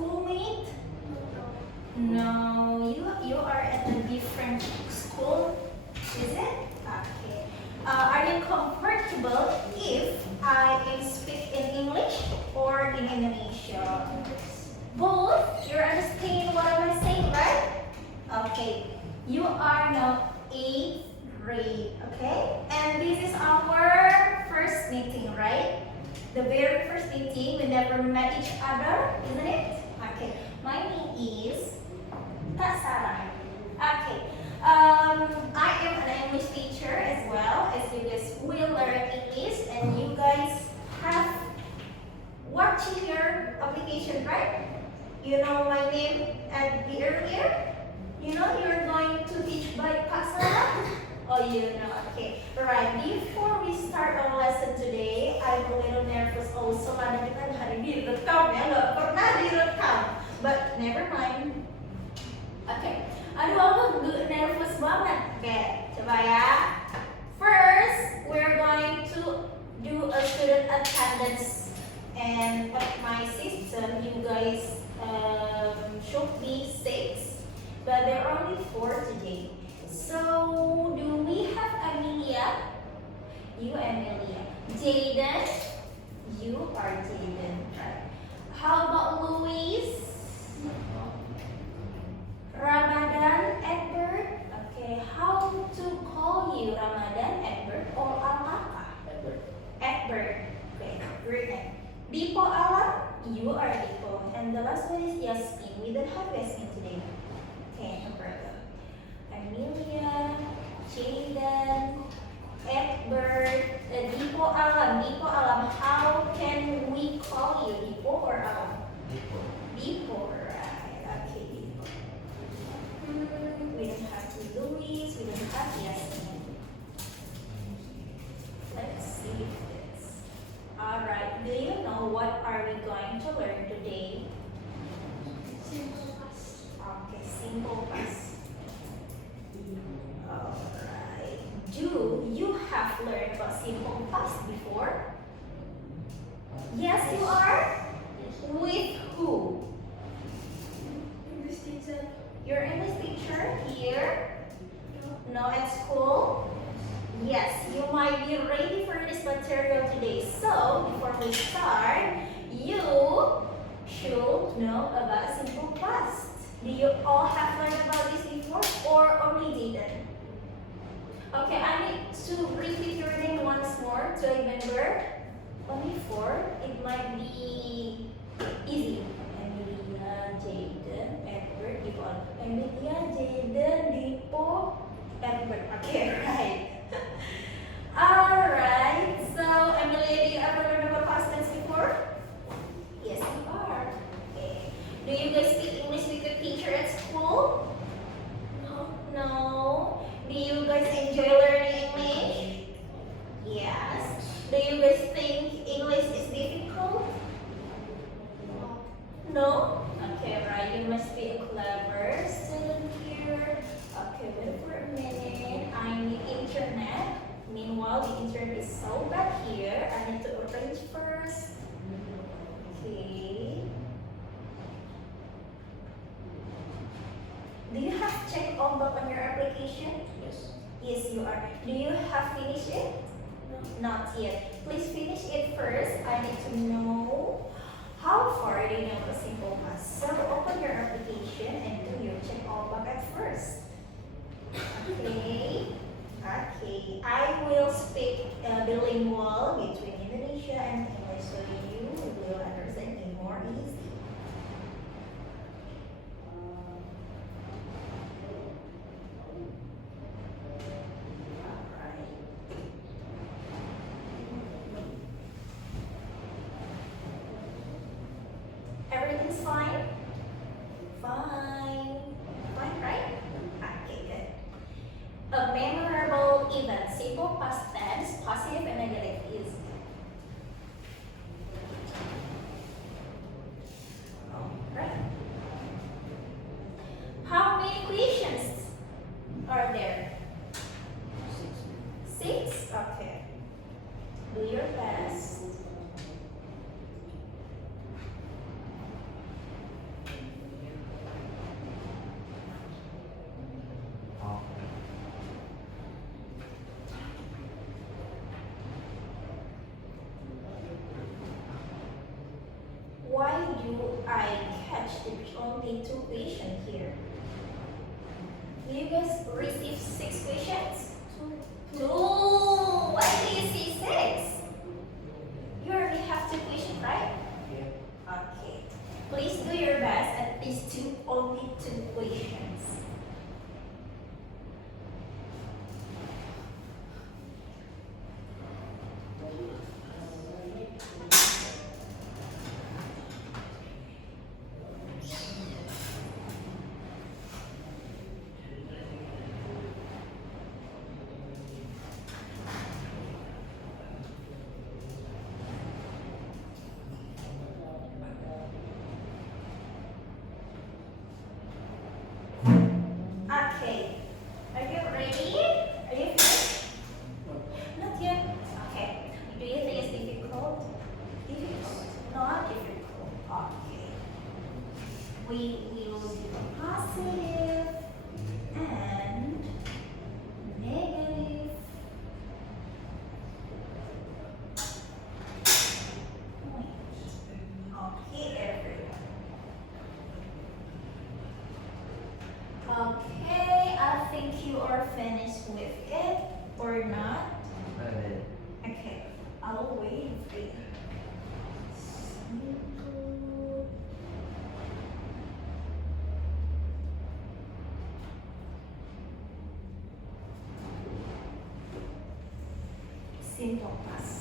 schoolmate? No, you are at a different school, is it? Okay. Are you comfortable if I speak in English or in Indonesia? Both? You understand what am I saying, right? Okay. You are now 8th grade, okay? And this is our first meeting, right? The very first meeting, we never met each other, isn't it? Okay. My name is Kak Sarah. Okay. I am an English teacher as well, as you guys will learn English, and you guys have watching your application, right? You know my name at the earlier. You know you're going to teach by Kak Sarah. Oh, you know. Okay. Right. Before we start our lesson today, I'm a little nervous also karena kita hari ini direkam ya, nggak pernah direkam. But never mind. Okay. Aduh, aku nervous banget. Oke, coba ya. First, we're going to do a student attendance. And at my system, you guys should be 6, but there are only 4 today. So, do we have Amelia? You, Amelia. Jaden? You are Jaden. Right. How about Louise? Ramadan, Edward. Okay, how to call you? Ramadan, Edward, or Alaka? Edward. Okay, great name. Dipo Alam, you are Dipo. And the last one is Yasmin. We don't have Yasmin today. Okay, no problem. Amelia, Jaden, Edward, Dipo Alam. Dipo Alam, how can we call you? Dipo or Alam? Dipo, right. Okay, Dipo. We don't have Louise, we don't have Yasmin. Let's see this. Alright, do you know what are we going to learn today? Simple past. Okay, simple past. Alright. Do you have learned about simple past before? Yes, you are? With who? English teacher. Your English teacher here? No, at school? Yes, you might be ready for this material today. So, before we start, you should know about simple past. Do you all have learned about this before or only Jaden? Okay, I need to repeat your name once more to remember. Only 4. It might be easy. Amelia, Jaden, Edward, Dipo. Amelia, Jaden, Dipo, Edward. Okay, right. Alright, so Amelia, do you ever learn about past tense before? Yes, you are. Okay. Do you guys speak English with your teacher at school? No. No. Do you guys enjoy learning English? Yes. Do you guys think English is difficult? No? Okay, right. You must be a clever student here. Okay, wait for a minute. I need internet. Meanwhile, the internet is so bad here. I need to arrange first. Okay. Do you have check all box on your application? Yes. Yes, you are. Do you have finished it? No. Not yet. Please finish it first. I need to know how far do you know the simple past. So open your application and do your check all box at first. Okay. Okay. I will speak bilingual between Indonesia and English so you will understand me more easy. Everything's fine? Fine. Fine, right? Okay, good. A memorable event, simple past tense, positive and negative is. Alright. How many questions are there? 6? Okay. Do your best. there's only 2 questions here. Do you guys receive 6 questions? 2. Why do you see 6? You already have 2 questions, right? Okay. Please do your best at least only 2 questions. Okay. Are you ready? Are you finished? Not yet. Okay. Do you think it's difficult? Difficult. Not difficult. Okay. We will do positive and negative points. Okay, everyone. Okay, I think you are finished with it or not. Okay, I'll wait for you. Simple past.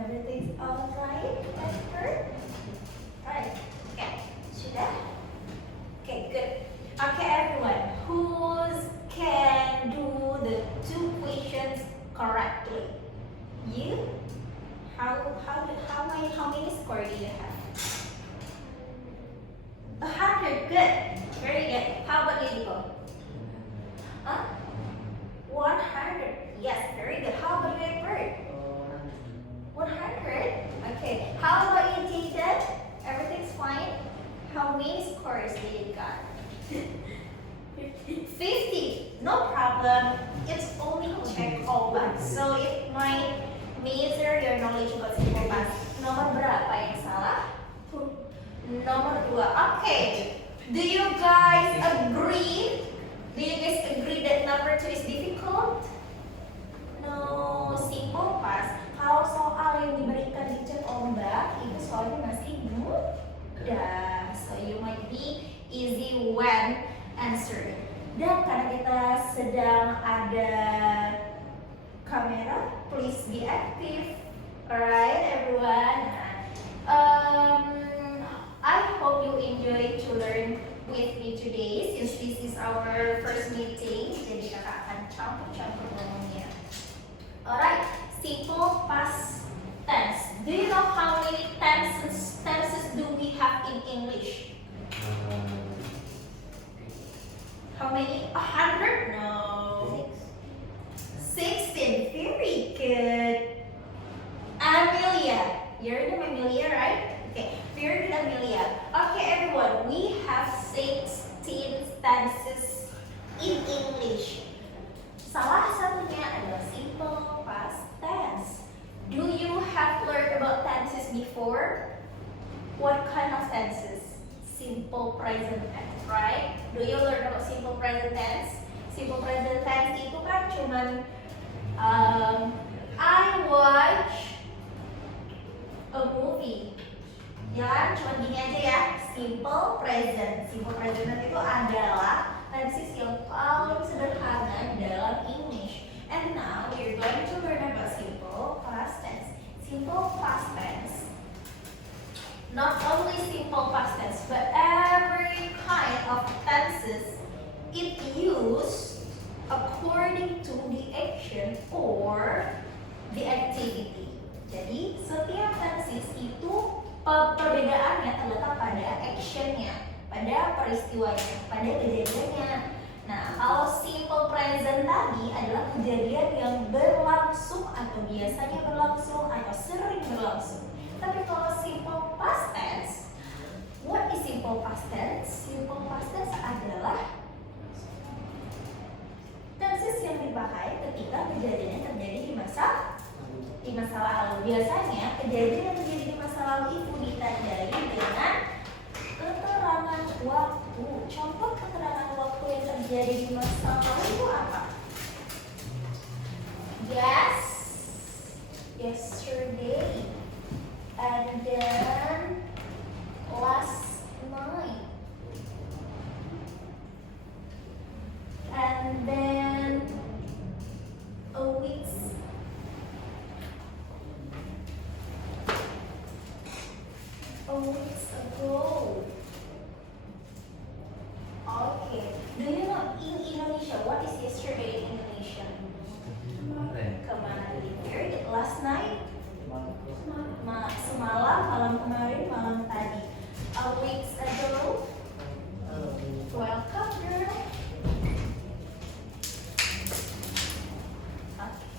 Everything's all right, Edward? Right. Okay. Sudah? Okay, good. Okay, everyone. Who can do the 2 questions correctly? You? How many score do you have? 100. Good. Very good. How about you, Nico? Huh? 100. Yes, very good. How about you, Edward? 100? Okay. How about you, Jaden? Everything's fine? How many scores did you got? 50. No problem. It's only check all back. So it might measure your knowledge about simple past. Nomor berapa yang salah? Nomor 2. Okay. Do you guys agree? Do you guys agree that number 2 is difficult? No, simple past. Kalau soal yang diberikan di cek ombak itu soalnya masih mudah, so you might be easy when answering. Dan karena kita sedang ada kamera, please be active, alright everyone. I hope you enjoy to learn with me today since this is our first meeting. Jadi kakak akan campur-campur ngomongnya. Alright. Simple past tense. Do you know how many tenses do we have in English? How many? 100? No. 16. Very good. Amelia. Your name Amelia, right? Okay. Very good, Amelia. Okay, everyone. We have 16 tenses in English. Salah satunya adalah simple past tense. Do you have learned about tenses before? What kind of tenses? Simple present tense, right? Do you learn about simple present tense? Simple present tense itu kan cuman I watch a movie. Ya, cuma gini aja ya. Simple present. Simple present tense itu adalah tenses yang paling sederhana dalam English. And now we're going to learn about simple past tense. Simple past tense. Not only simple past tense, but every kind of tenses it used according to the action or the activity. Jadi setiap tenses itu perbedaannya terletak pada actionnya, pada peristiwanya, pada kejadiannya. Nah, kalau simple present tadi adalah kejadian yang berlangsung atau biasanya berlangsung atau kejadian yang terjadi di masa lalu itu ditandai dengan keterangan waktu. Contoh keterangan waktu yang terjadi di masa lalu itu apa? Yes, yesterday, and then last night, and then a week's ago. Okay. Do you know in Indonesia what is yesterday in Indonesia? Kemarin. Very good. Last night? Semalam, malam kemarin, malam tadi. A week's ago. Welcome, girl.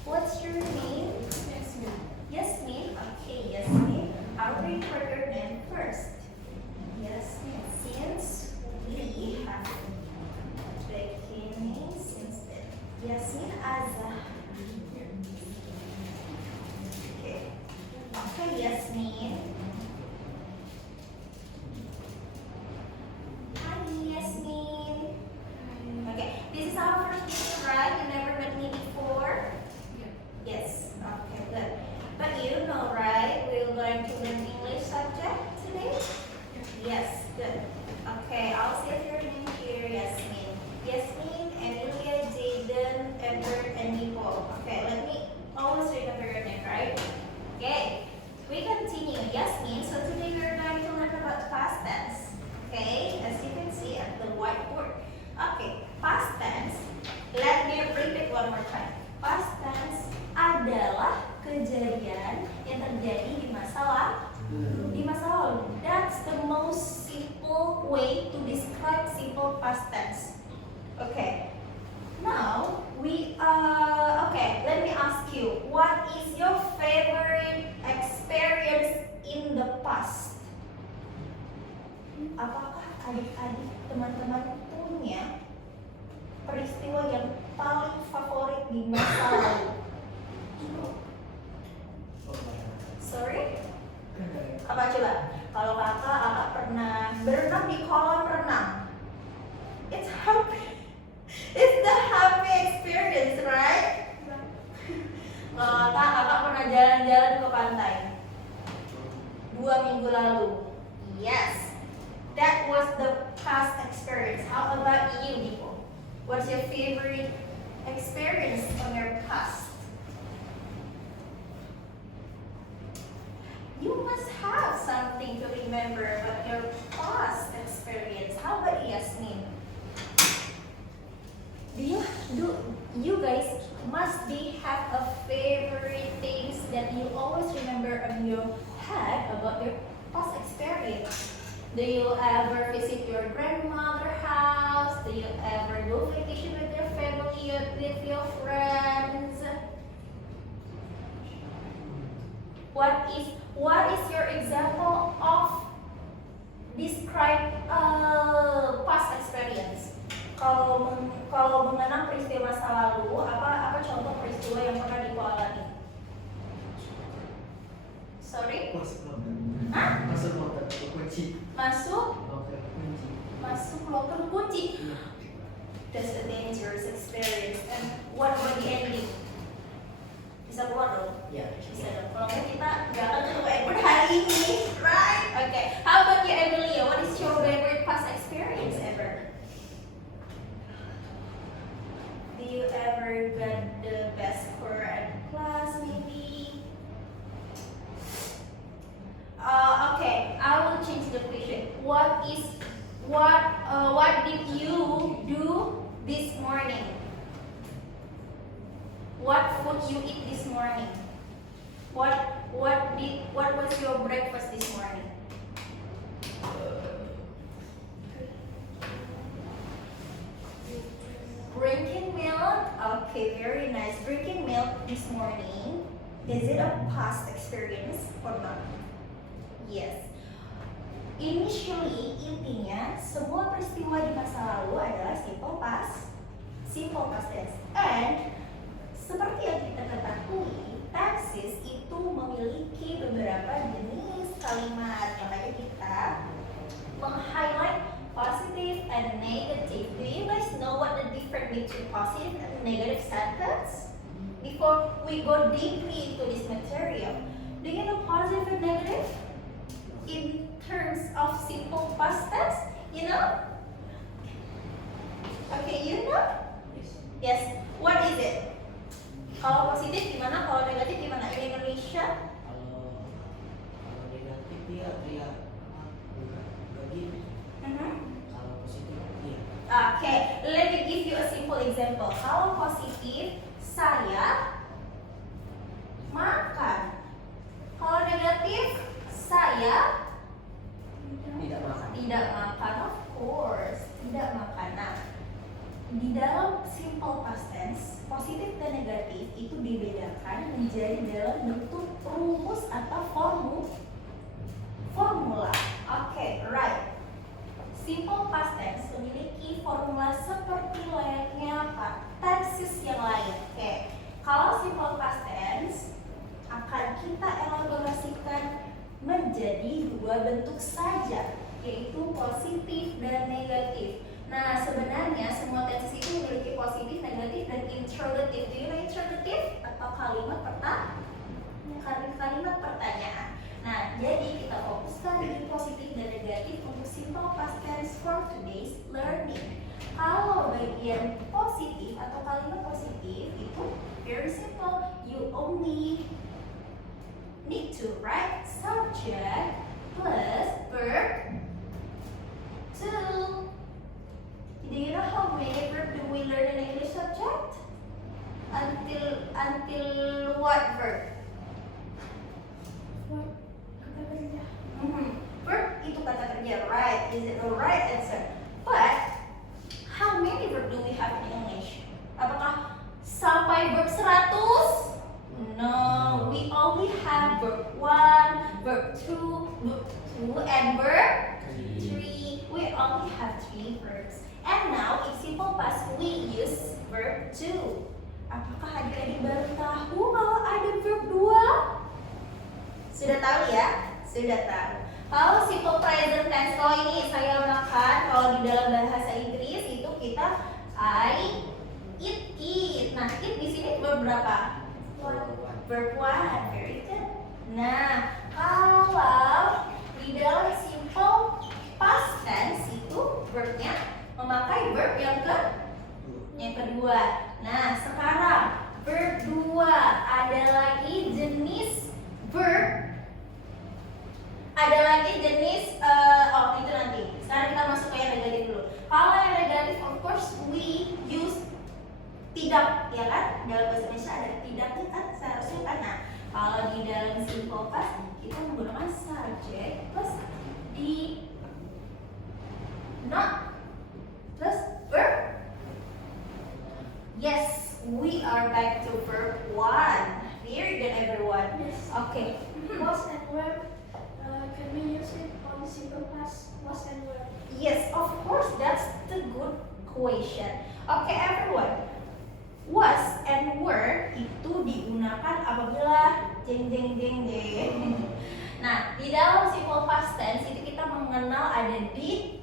What's your name? Yasmin. Yasmin. Okay, Yasmin. I'll read for your name first. Yasmin. Since we have beginnings instead. Yasmin Azah. Okay. Okay, Yasmin. Hi, Yasmin. Okay, this is our first meeting, right? You never met me before? Yeah. Yes. Okay, good. But you know, right? We're going to learn English subject today? Yes, good. Okay, I'll say your name here, Yasmin. Yasmin, Emilia, Jaden, Edward, and Nicole. Okay, let me always remember your name, right? Okay, we continue. Yasmin, so today we're going to learn about past tense. Okay, as you can see at the whiteboard. Okay, past tense. Let me repeat one more time. Past tense adalah kejadian yang terjadi di masa lalu. That's the most simple way to describe simple past tense. Okay. Now okay, let me ask you, what is your favorite experience in the past? Apakah adik-adik teman-teman punya peristiwa yang paling favorit di masa lalu? Sorry? Apa coba? Kalau kakak pernah berenang di kolam renang. It's happy. It's the happy experience, right? Kalau kakak pernah jalan-jalan ke pantai 2 minggu lalu. Yes, that was the past experience. How about you, Nico? What's your favorite experience from your past? You must have something to remember about your past experience. How about Yasmin? You guys must have a favorite things that you always remember on your head about your past experience. Do you ever visit your grandmother's house? Do you ever go vacation with your family, with your friends? What is your example of describe past experience? Kalau mengenang peristiwa masa lalu, apa contoh peristiwa yang pernah Diko alami? Sorry? Hah? Masuk loker kunci. Masuk loker kunci. Iya. That's a dangerous experience. And what about the ending? Bisa keluar dong? Ya. Bisa dong. Kalau nggak kita nggak akan ketemu Edward hari ini, right? Okay. How about you, Emilia? What is your favorite past experience ever? Do you ever get the best score at class, maybe? Okay. I will change the question. What did you do this morning? What food you eat this morning? What was your breakfast this morning? Drinking milk. Okay, very nice. Drinking milk this morning. Is it a past experience or not? Yes. Initially, intinya semua peristiwa di masa lalu adalah simple past tense. And seperti yang kita ketahui, tenses itu memiliki memiliki beberapa jenis kalimat. Makanya kita meng-highlight positive and negative. Do you guys know what the difference between positive and negative sentence? Before we go deeply into this material, do you know positive and negative? In terms of simple past tense, you know? Okay, you know? Yes. What is it? Kalau positif gimana? Kalau negatif gimana? In Indonesia? Kalau negatif dia enggak gitu. Kalau positif iya. Okay, let me give you a simple example. Kalau positif, saya makan. Kalau negatif, saya Tidak makan. tidak makan, of course, tidak makan. Nah, di dalam simple past tense, positif dan negatif itu dibedakan menjadi dalam bentuk rumus atau formula. Oke, right. Simple past tense memiliki formula seperti layaknya tenses yang lain. Oke, kalau simple past tense akan kita elaborasikan menjadi dua bentuk saja, yaitu positif dan negatif. Nah, sebenarnya semua tenses itu memiliki positif, negatif, dan interrogative. Do you know interrogative? Atau kalimat pertanyaan. Nah, jadi kita fokuskan di positif dan negatif untuk simple past tense for today's learning. Kalau bagian positif atau kalimat positif itu very simple. You only need to write subject plus verb to. Do you know how many verbs do we learn in English subject? Until what verb? Kata kerja. Verb itu kata kerja, right? Is it the right answer? But how many verb do we have in English? Apakah sampai verb 100? No, we only have verb 1, verb 2, and verb 3. We only have 3 verbs. And now in simple past we use verb 2. Apakah adik-adik baru tahu kalau ada verb 2? Sudah tahu ya? Sudah tahu. Kalau simple present tense, kalau ini saya makan, kalau di dalam bahasa Inggris itu kita I eat. Nah, eat di sini verb berapa? Verb 1. Very good. Nah, kalau di dalam simple past tense itu verbnya memakai verb yang kedua. Nah, sekarang verb 2 ada lagi jenis verb. Ada lagi jenis itu nanti. Sekarang kita masuk ke yang negatif dulu. Kalau yang negatif, of course we use tidak, ya kan? Dalam bahasa Indonesia ada tidak itu kan seharusnya kan. Nah, kalau di dalam simple past kita menggunakan subject plus di not plus verb. Yes, we are back to verb 1. Very good, everyone. Yes. Okay. Was and were. Can we use it on simple past? Was and were. Yes, of course. That's the good question. Okay, everyone. Was and were itu digunakan apabila jeng. Nah, di dalam simple past tense itu kita mengenal ada did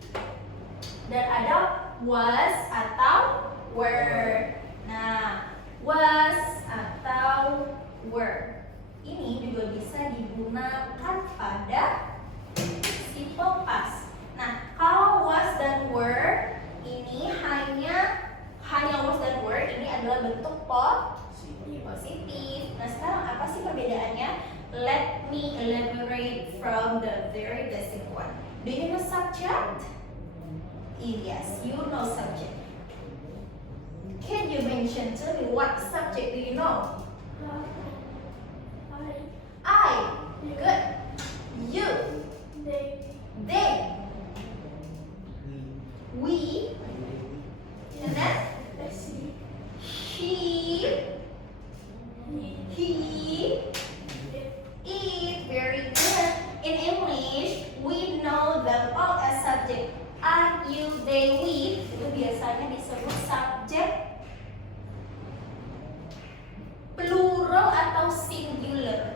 dan ada was atau were. Nah, was atau were ini juga bisa digunakan pada simple past. Nah, kalau was dan were ini hanya was dan were ini adalah bentuk positif. Nah, sekarang apa sih perbedaannya? Let me elaborate from the very basic one. Do you know subject? Yes, you know subject. Can you mention to me what subject do you know? I. Good. You. They. We. And then she. He. It. Very good. In English, we know them all as subject. I, you, they, we itu biasanya disebut subjek plural atau singular.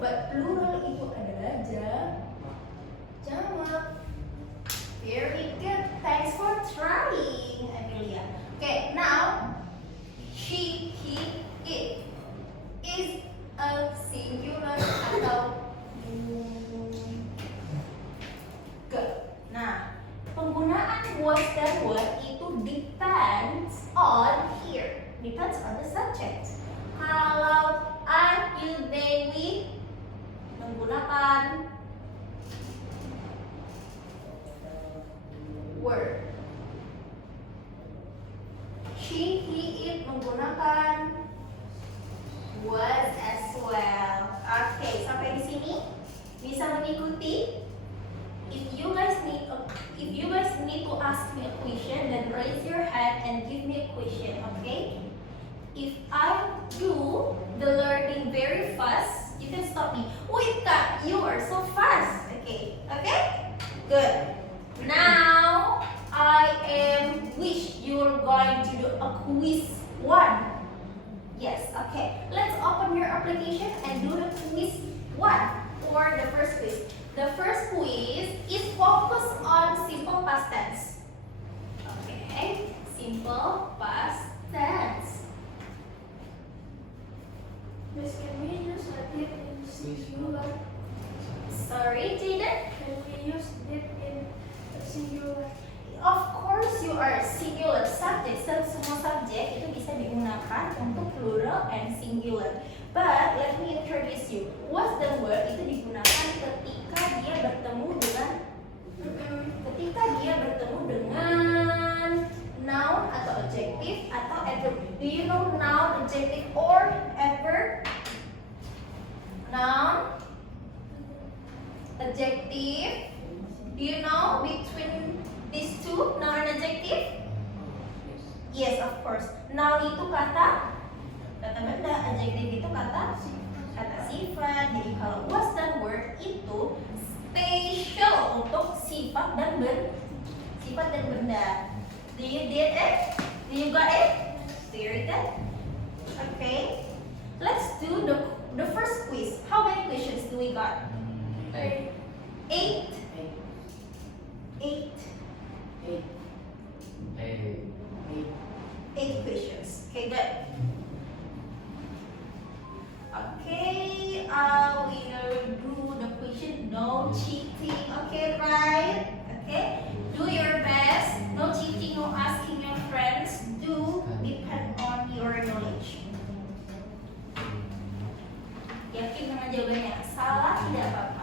but plural itu adalah jamak. Very good. Thanks for trying, Amelia. Okay, now she, he, it is a singular atau ke. Nah, penggunaan was dan were itu depends on here. Depends on the subject. Kalau I, you, they, we menggunakan were. She, he, it menggunakan was as well. Oke, sampai di sini bisa mengikuti. If you guys need to ask me a question, then raise your hand and give me a question, okay? If I do the learning very fast, you can stop me. Wait, Kak, you are so fast. Okay, okay? Good. Now, I am wish you're going to do a quiz 1. Yes, okay. Let's open your application and do the quiz 1 or the first quiz. The first quiz is focused on simple past tense. Okay, simple past tense. Miss, can we use it in singular? Sorry, Jaden? Can we use it in singular? Of course you are singular subject. Semua subjek itu bisa digunakan untuk plural and singular. But let me introduce you. Was dan were itu digunakan ketika dia bertemu dengan noun atau adjective atau adverb. Do you know noun, adjective, or adverb? Noun, adjective. Do you know between these two, noun and adjective? Yes, of course. Noun itu kata benda, adjective itu kata sifat. Jadi kalau was dan were itu special untuk sifat dan benda. Do you did it? Do you got it? Very good. Okay. Let's do the first quiz. How many questions do we got? 8. 8 questions. Okay, good. Okay, I will do the question. No cheating. Okay, right? Okay. Do your best. No cheating. No asking your friends. Do depend on your knowledge. Yakin dengan jawabannya. Salah tidak apa-apa.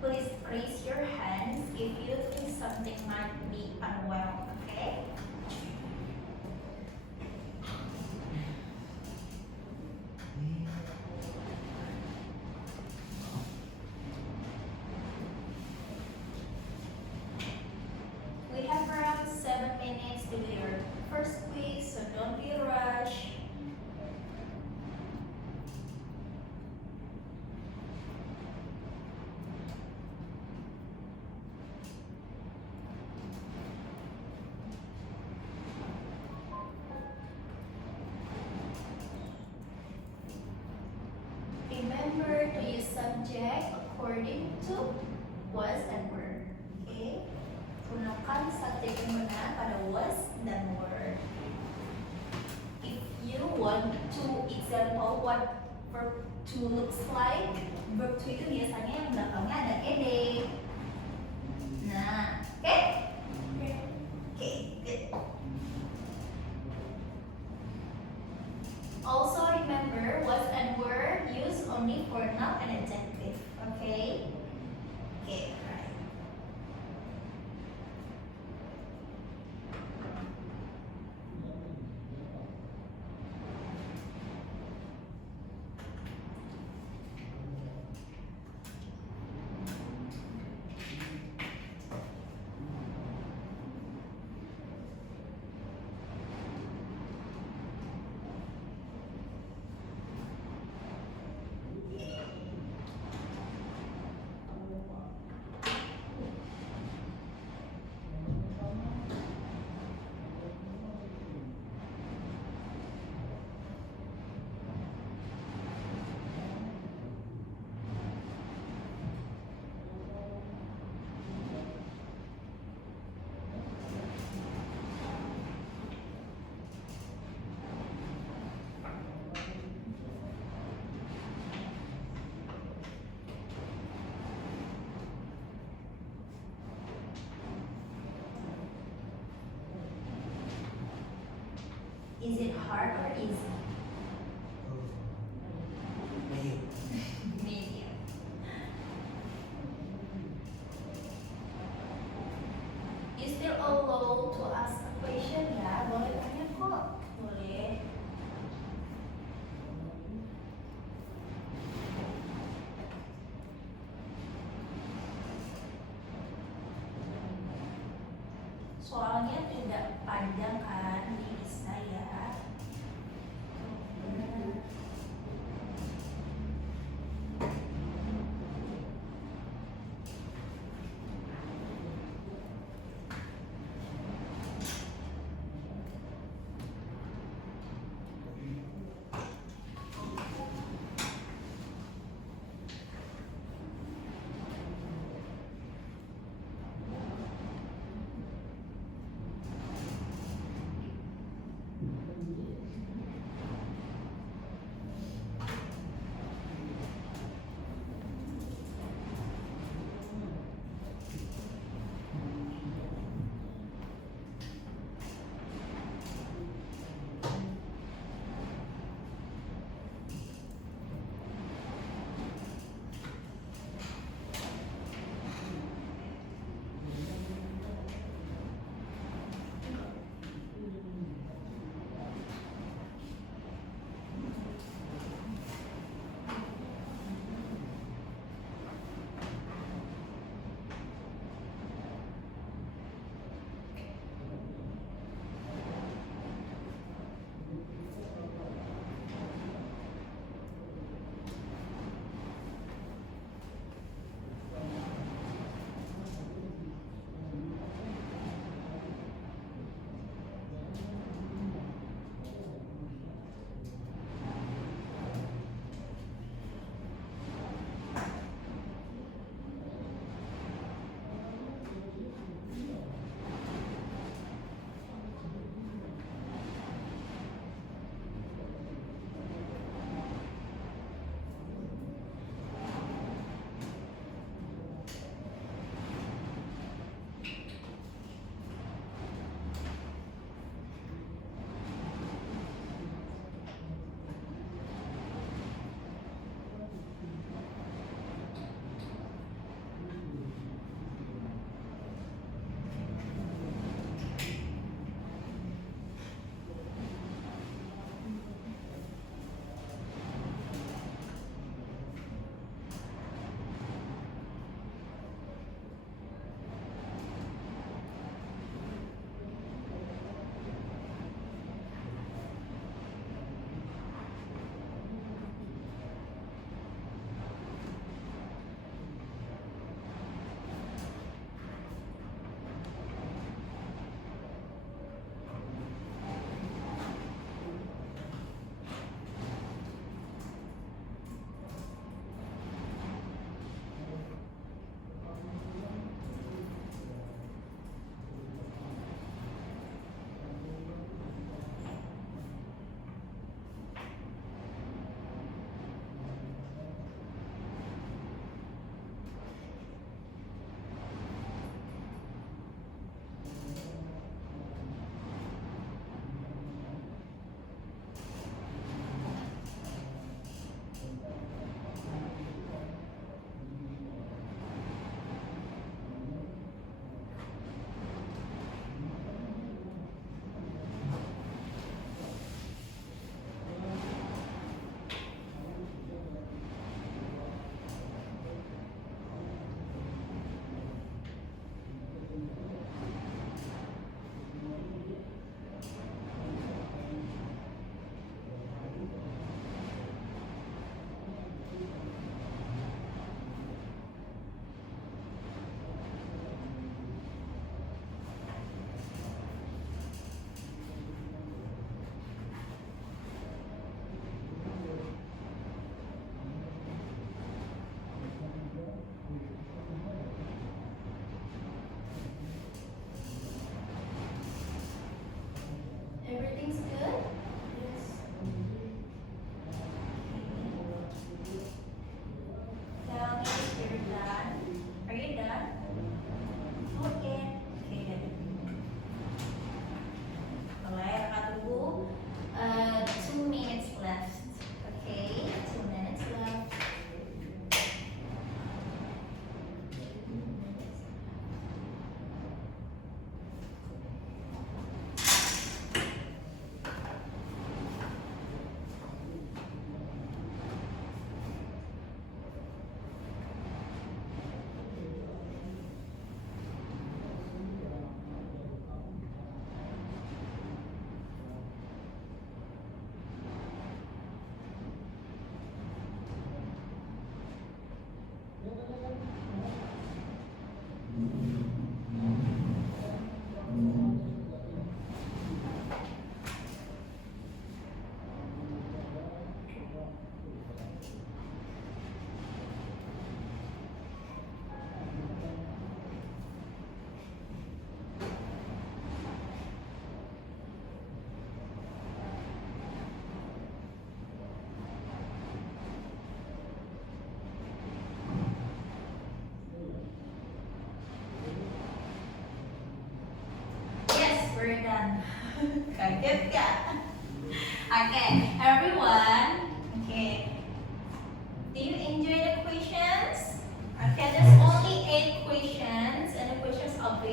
Please raise your hands if you think something might be unwell, okay? We have around 7 minutes to do your first quiz, so don't be rushed. remember to use subject according to was and were. Okay? Gunakan subjek yang benar pada was dan were. If you want to example what verb to looks like, verb to itu biasanya yang belakangnya ada ed. Nah, oke? Okay, good. Also remember was and were used only for noun and adjective. Okay? Okay, right. Is it hard or easy? Medium. Medium. You still allowed to ask a question ya, boleh tanya kok, boleh. Soalnya tidak panjang kan, jadi bisa ya.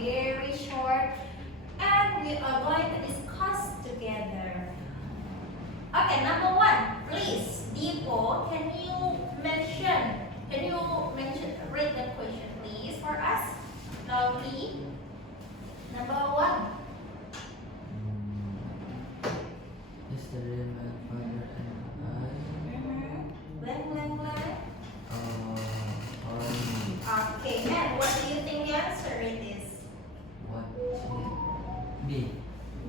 very short, and we are going to discuss together. Okay, number one, please, Dipo, read the question, please, for us. Lovely. Number one. Yesterday, my father and Blank. on Okay, and what do you think the answer it is? B.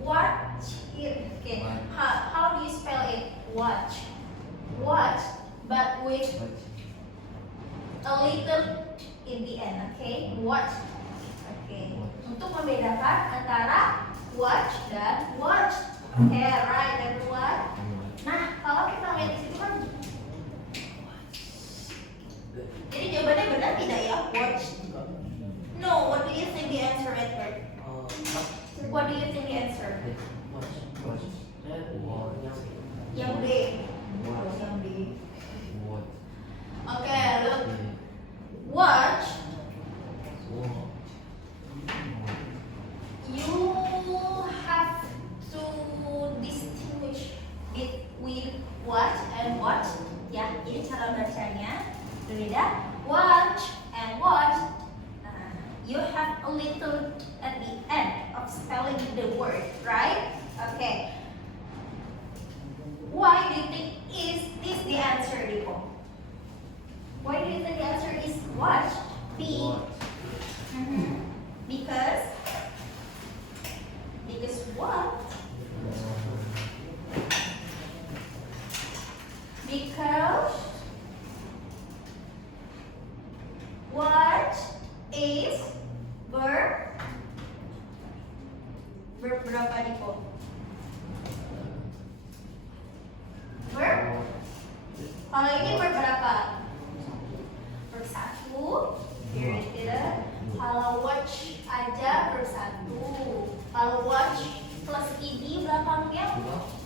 Watch it. Okay. Watch. How do you spell it? Watch. Watch, but with a little in the end. Okay. Watch. Okay. Untuk membedakan antara watch dan watch. Okay, right everyone. Nah, kalau kita lihat di situ kan, jadi jawabannya benar tidak ya? Watch. No. What do you think the answer, Edward? What do you think the answer? Yang B. Yang B. Okay, look. Watch. You have to distinguish between watch and watch. Ya, ini cara bacanya berbeda. Watch and watch. You have a little at the end of spelling the word, right? Okay. Why do you think is this the answer, Dipo? Why do you think the answer is watch? B. Because what? Because watch is verb berapa, Dipo? Verb? Kalau ini verb berapa? Verb 1. Very good. Kalau watch aja verb 1. Kalau watch plus ed belakangnya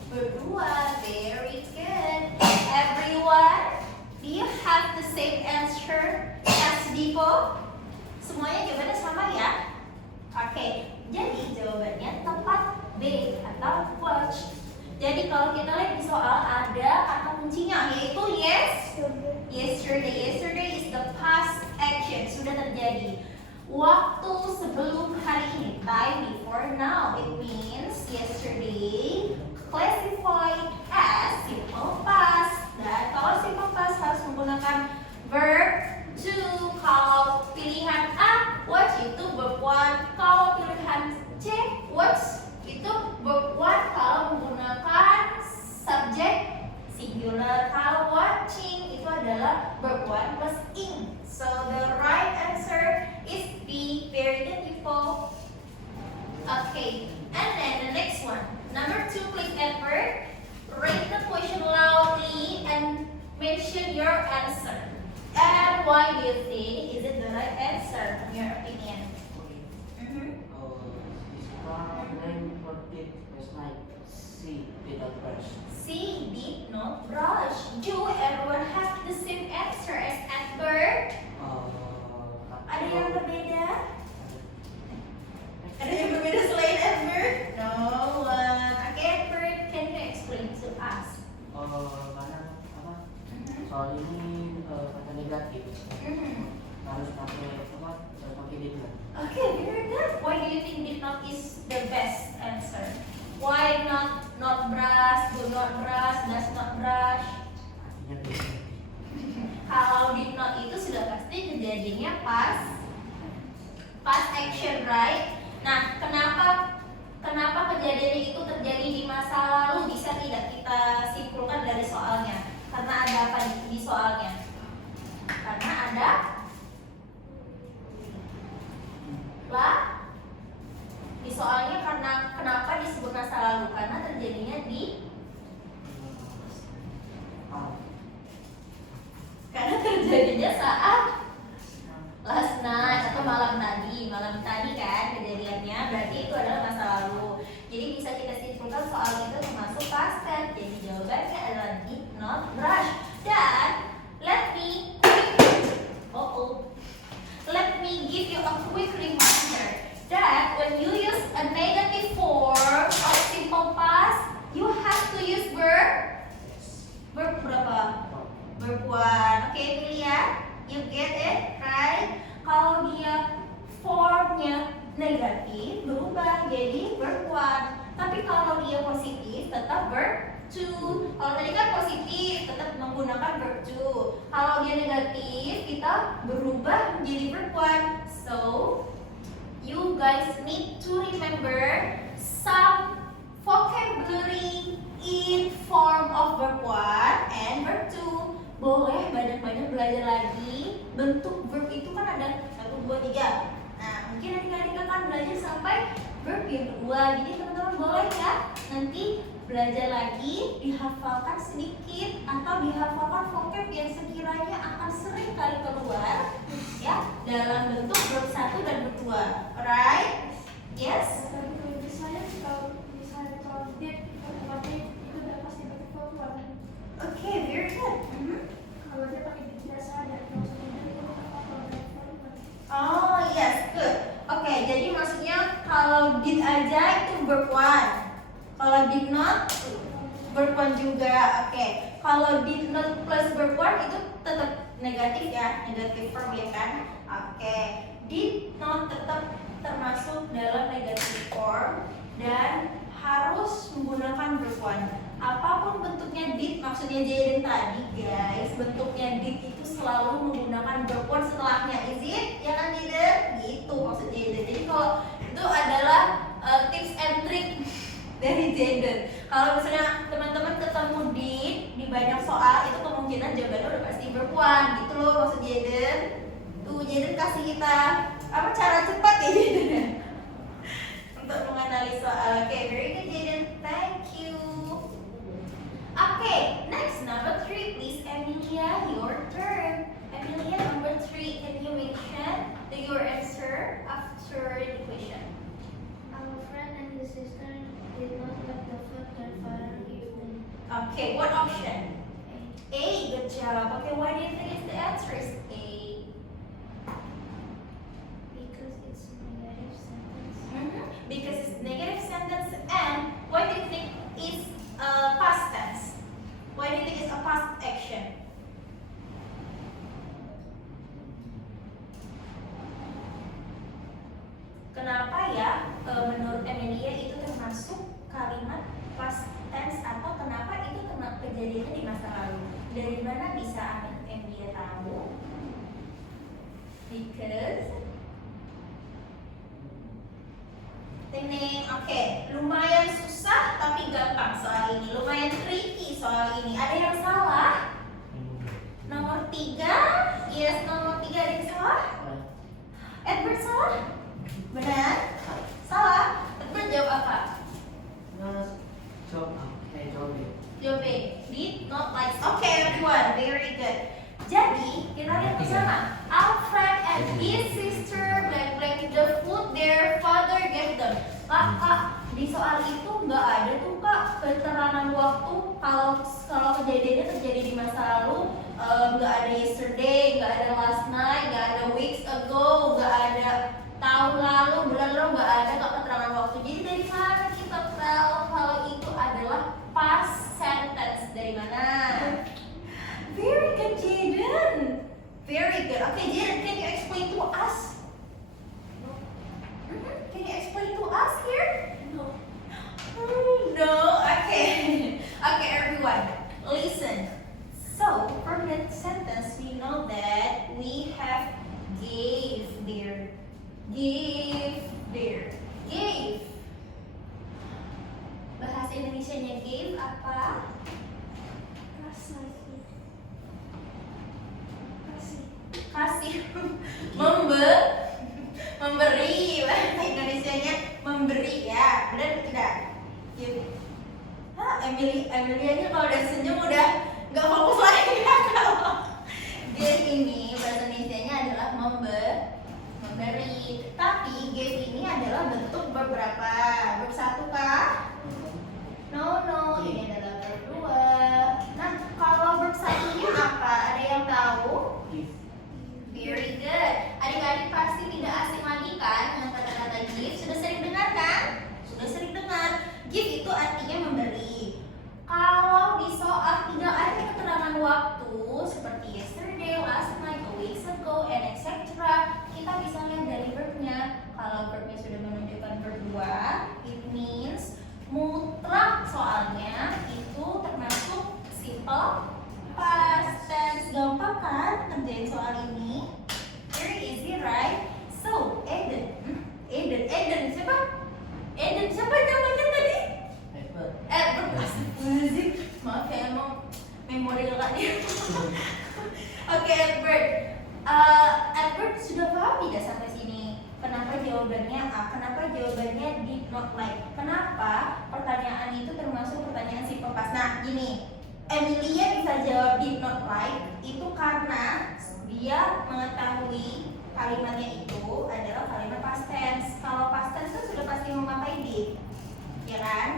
verb 2. Very good. Everyone, do you have the same answer as Dipo? Semuanya jawabannya sama ya? Oke, jadi jawabannya tepat B atau watch. Jadi kalau kita lihat di soal ada kata kuncinya yaitu yes. Yesterday is the past action, sudah terjadi. Waktu sebelum hari ini, time before now. It means yesterday classified as simple past. Dan kalau simple past harus menggunakan verb to. Kalau pilihan A, watch itu verb 1. Kalau pilihan C, watch itu verb 1 kalau menggunakan subjek singular. Kalau watching itu adalah verb 1 plus ing. So the right answer is B. Very good, people. Okay, and then the next one. Number 2, please, Edward. Read the question loudly and mention your answer. And why do you think is it the right answer in your opinion? C did not brush. Do everyone have the same answer as Edward? Ada yang berbeda? Ada yang berbeda selain Edward? No one. Okay, Edward, can you explain to us? Karena apa? Soal ini kata negatif harus pakai apa? Harus pakai did not. Okay, very good. Why do you think did not is the best answer? Why not brush, do not brush, does not brush? Artinya tidak. Kalau did not itu sudah pasti kejadiannya past action, right? Nah, kenapa kejadian itu terjadi di masa lalu bisa tidak kita simpulkan dari soalnya? Karena ada apa di soalnya? Karena ada di soalnya karena kenapa disebut masa lalu? Karena terjadinya karena terjadinya saat last night atau malam tadi kan kejadiannya, berarti itu adalah masa lalu. Jadi bisa kita simpulkan soal itu termasuk past tense. Jadi jawabannya adalah did not brush. Dan let me give you a quick reminder that verb one. Oke, Emilia, you get it, right? Kalau dia formnya negatif, berubah jadi verb one. Tapi kalau dia positif, tetap verb two. Kalau tadi kan positif, tetap menggunakan verb two. Kalau dia negatif, kita berubah menjadi verb one. So, you guys need to remember some vocabulary in form of verb one and verb two. Boleh banyak-banyak belajar lagi. Bentuk verb itu kan ada 1, 2, 3. Nah, mungkin adik-adik akan belajar sampai verb yang kedua. Jadi teman-teman boleh ya nanti belajar lagi, dihafalkan sedikit atau dihafalkan vocab yang sekiranya akan sering kali keluar ya dalam bentuk verb 1 dan verb 2. Alright? Yes? Tapi kalau misalnya kalau did otomatis itu udah pasti pakai verb one. Okay, very good. Kalau dia pakai did biasa ada maksudnya itu apa verb one. Oh, yes, good. Oke, jadi maksudnya kalau did aja itu verb 1. Kalau did not verb 1 juga. Oke. Kalau did not plus verb 1 itu tetap negatif ya, negatif verb ya kan? Oke. Did not tetap termasuk dalam negatif form dan harus menggunakan verb 1. Apapun bentuknya did, maksudnya Jaden tadi guys, bentuknya did itu selalu menggunakan verb 1 setelahnya. Is it? Ya kan Jaden? Gitu maksud Jaden. Jadi kalau itu adalah tips and trick dari Jaden. Kalau misalnya teman-teman ketemu di banyak soal, itu kemungkinan jawabannya udah pasti verb 1 gitu loh maksud Jaden. Tuh Jaden kasih kita apa cara cepat ya Jaden untuk menganalisis soal. Oke, very good Jaden. Thank you. Okay, next number 3 please. Emilia, your turn. Emilia, number 3, can you mention your answer after the question? Our friend and his sister did not like the food their father gave them. Okay, what option? A, good job. Okay, why do you think it's the answer is A? Because it's a negative sentence. Because it's negative sentence, and why do you think it's a past tense? Why do you think it's a past action? Kenapa ya menurut Emilia itu termasuk kalimat past tense atau kenapa itu kejadiannya di masa lalu? Dari mana bisa Emilia tahu? Because Ting-ting, oke, lumayan susah tapi gampang soal ini, lumayan tricky soal ini. Ada yang salah? Nomor 3, yes nomor 3 ada yang salah? Edward salah? Benar? Salah? Edward jawab apa? Jawab Jawab B. Did not like. Okay, everyone, very good. Jadi kita lihat bersama. Alfred and his sister blank the food their father gave them. Kak, di soal itu nggak ada tuh kak keterangan waktu kalau kejadiannya terjadi di masa lalu, nggak ada yesterday, nggak ada last night, nggak ada weeks ago, nggak ada tahun lalu, bulan lalu, nggak ada kak keterangan waktu. Jadi dari mana kita tahu kalau itu adalah past sentence? Dari mana? Very good, Jaden. Very good. Okay, Jaden, can you explain to us? Can you explain to us here? No. No. Okay. Okay, everyone, listen. So, from that sentence, we know that we have gave there. Gave there. Gave. Bahasa Indonesianya gave apa? Kasih. Memberi. Bahasa Indonesianya memberi ya. Benar tidak? Give. Emilia kalau udah senyum udah nggak fokus lagi ya kalau give ini bahasa Indonesianya adalah memberi. Tapi give ini adalah bentuk beberapa. Verb 1 kah? No, ini adalah verb 2. Nah, kalau verb 1-nya apa? Ada yang tahu? Very good. Adik-adik pasti tidak asing lagi kan dengan kata-kata give. Sudah sering dengar kan? Sudah sering dengar. Give itu artinya memberi. Kalau di soal tidak ada keterangan waktu, seperti yesterday, last night, a week ago, and etc. Kita bisa lihat dari verbnya. Kalau verbnya sudah menunjukkan verb 2, it means mutlak, soalnya itu termasuk simple past tense. Gampang kan kerjain soal ini? Very easy, right? So, Eden siapa? Eden siapa namanya tadi? Edward. Edward. Astagfirullahaladzim. Maaf ya, emang memori lekat dia. Oke, Edward. Edward sudah paham tidak sampai sini? Kenapa jawabannya A? Kenapa jawabannya did not like? Kenapa pertanyaan itu termasuk pertanyaan simple past? Nah, gini, Emilia bisa jawab did not like itu karena dia mengetahui kalimatnya itu adalah kalimat past tense. Kalau past tense itu sudah pasti memakai did, ya kan?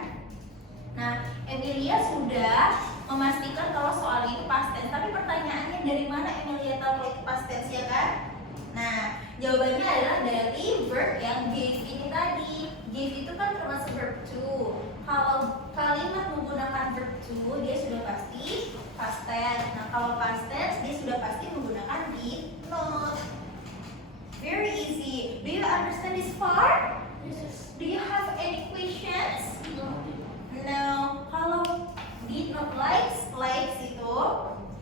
Nah, Emilia sudah memastikan kalau soal itu past tense. Tapi pertanyaannya dari mana Emilia tahu itu past tense, ya kan? Nah, jawabannya adalah dari verb yang gave ini tadi. Gave itu kan termasuk verb to. Kalau kalimat menggunakan verb to, dia sudah pasti past tense. Nah, kalau past tense, dia sudah pasti menggunakan did not. Very easy. Do you understand this part? Do you have any questions? No. Kalau did not likes itu.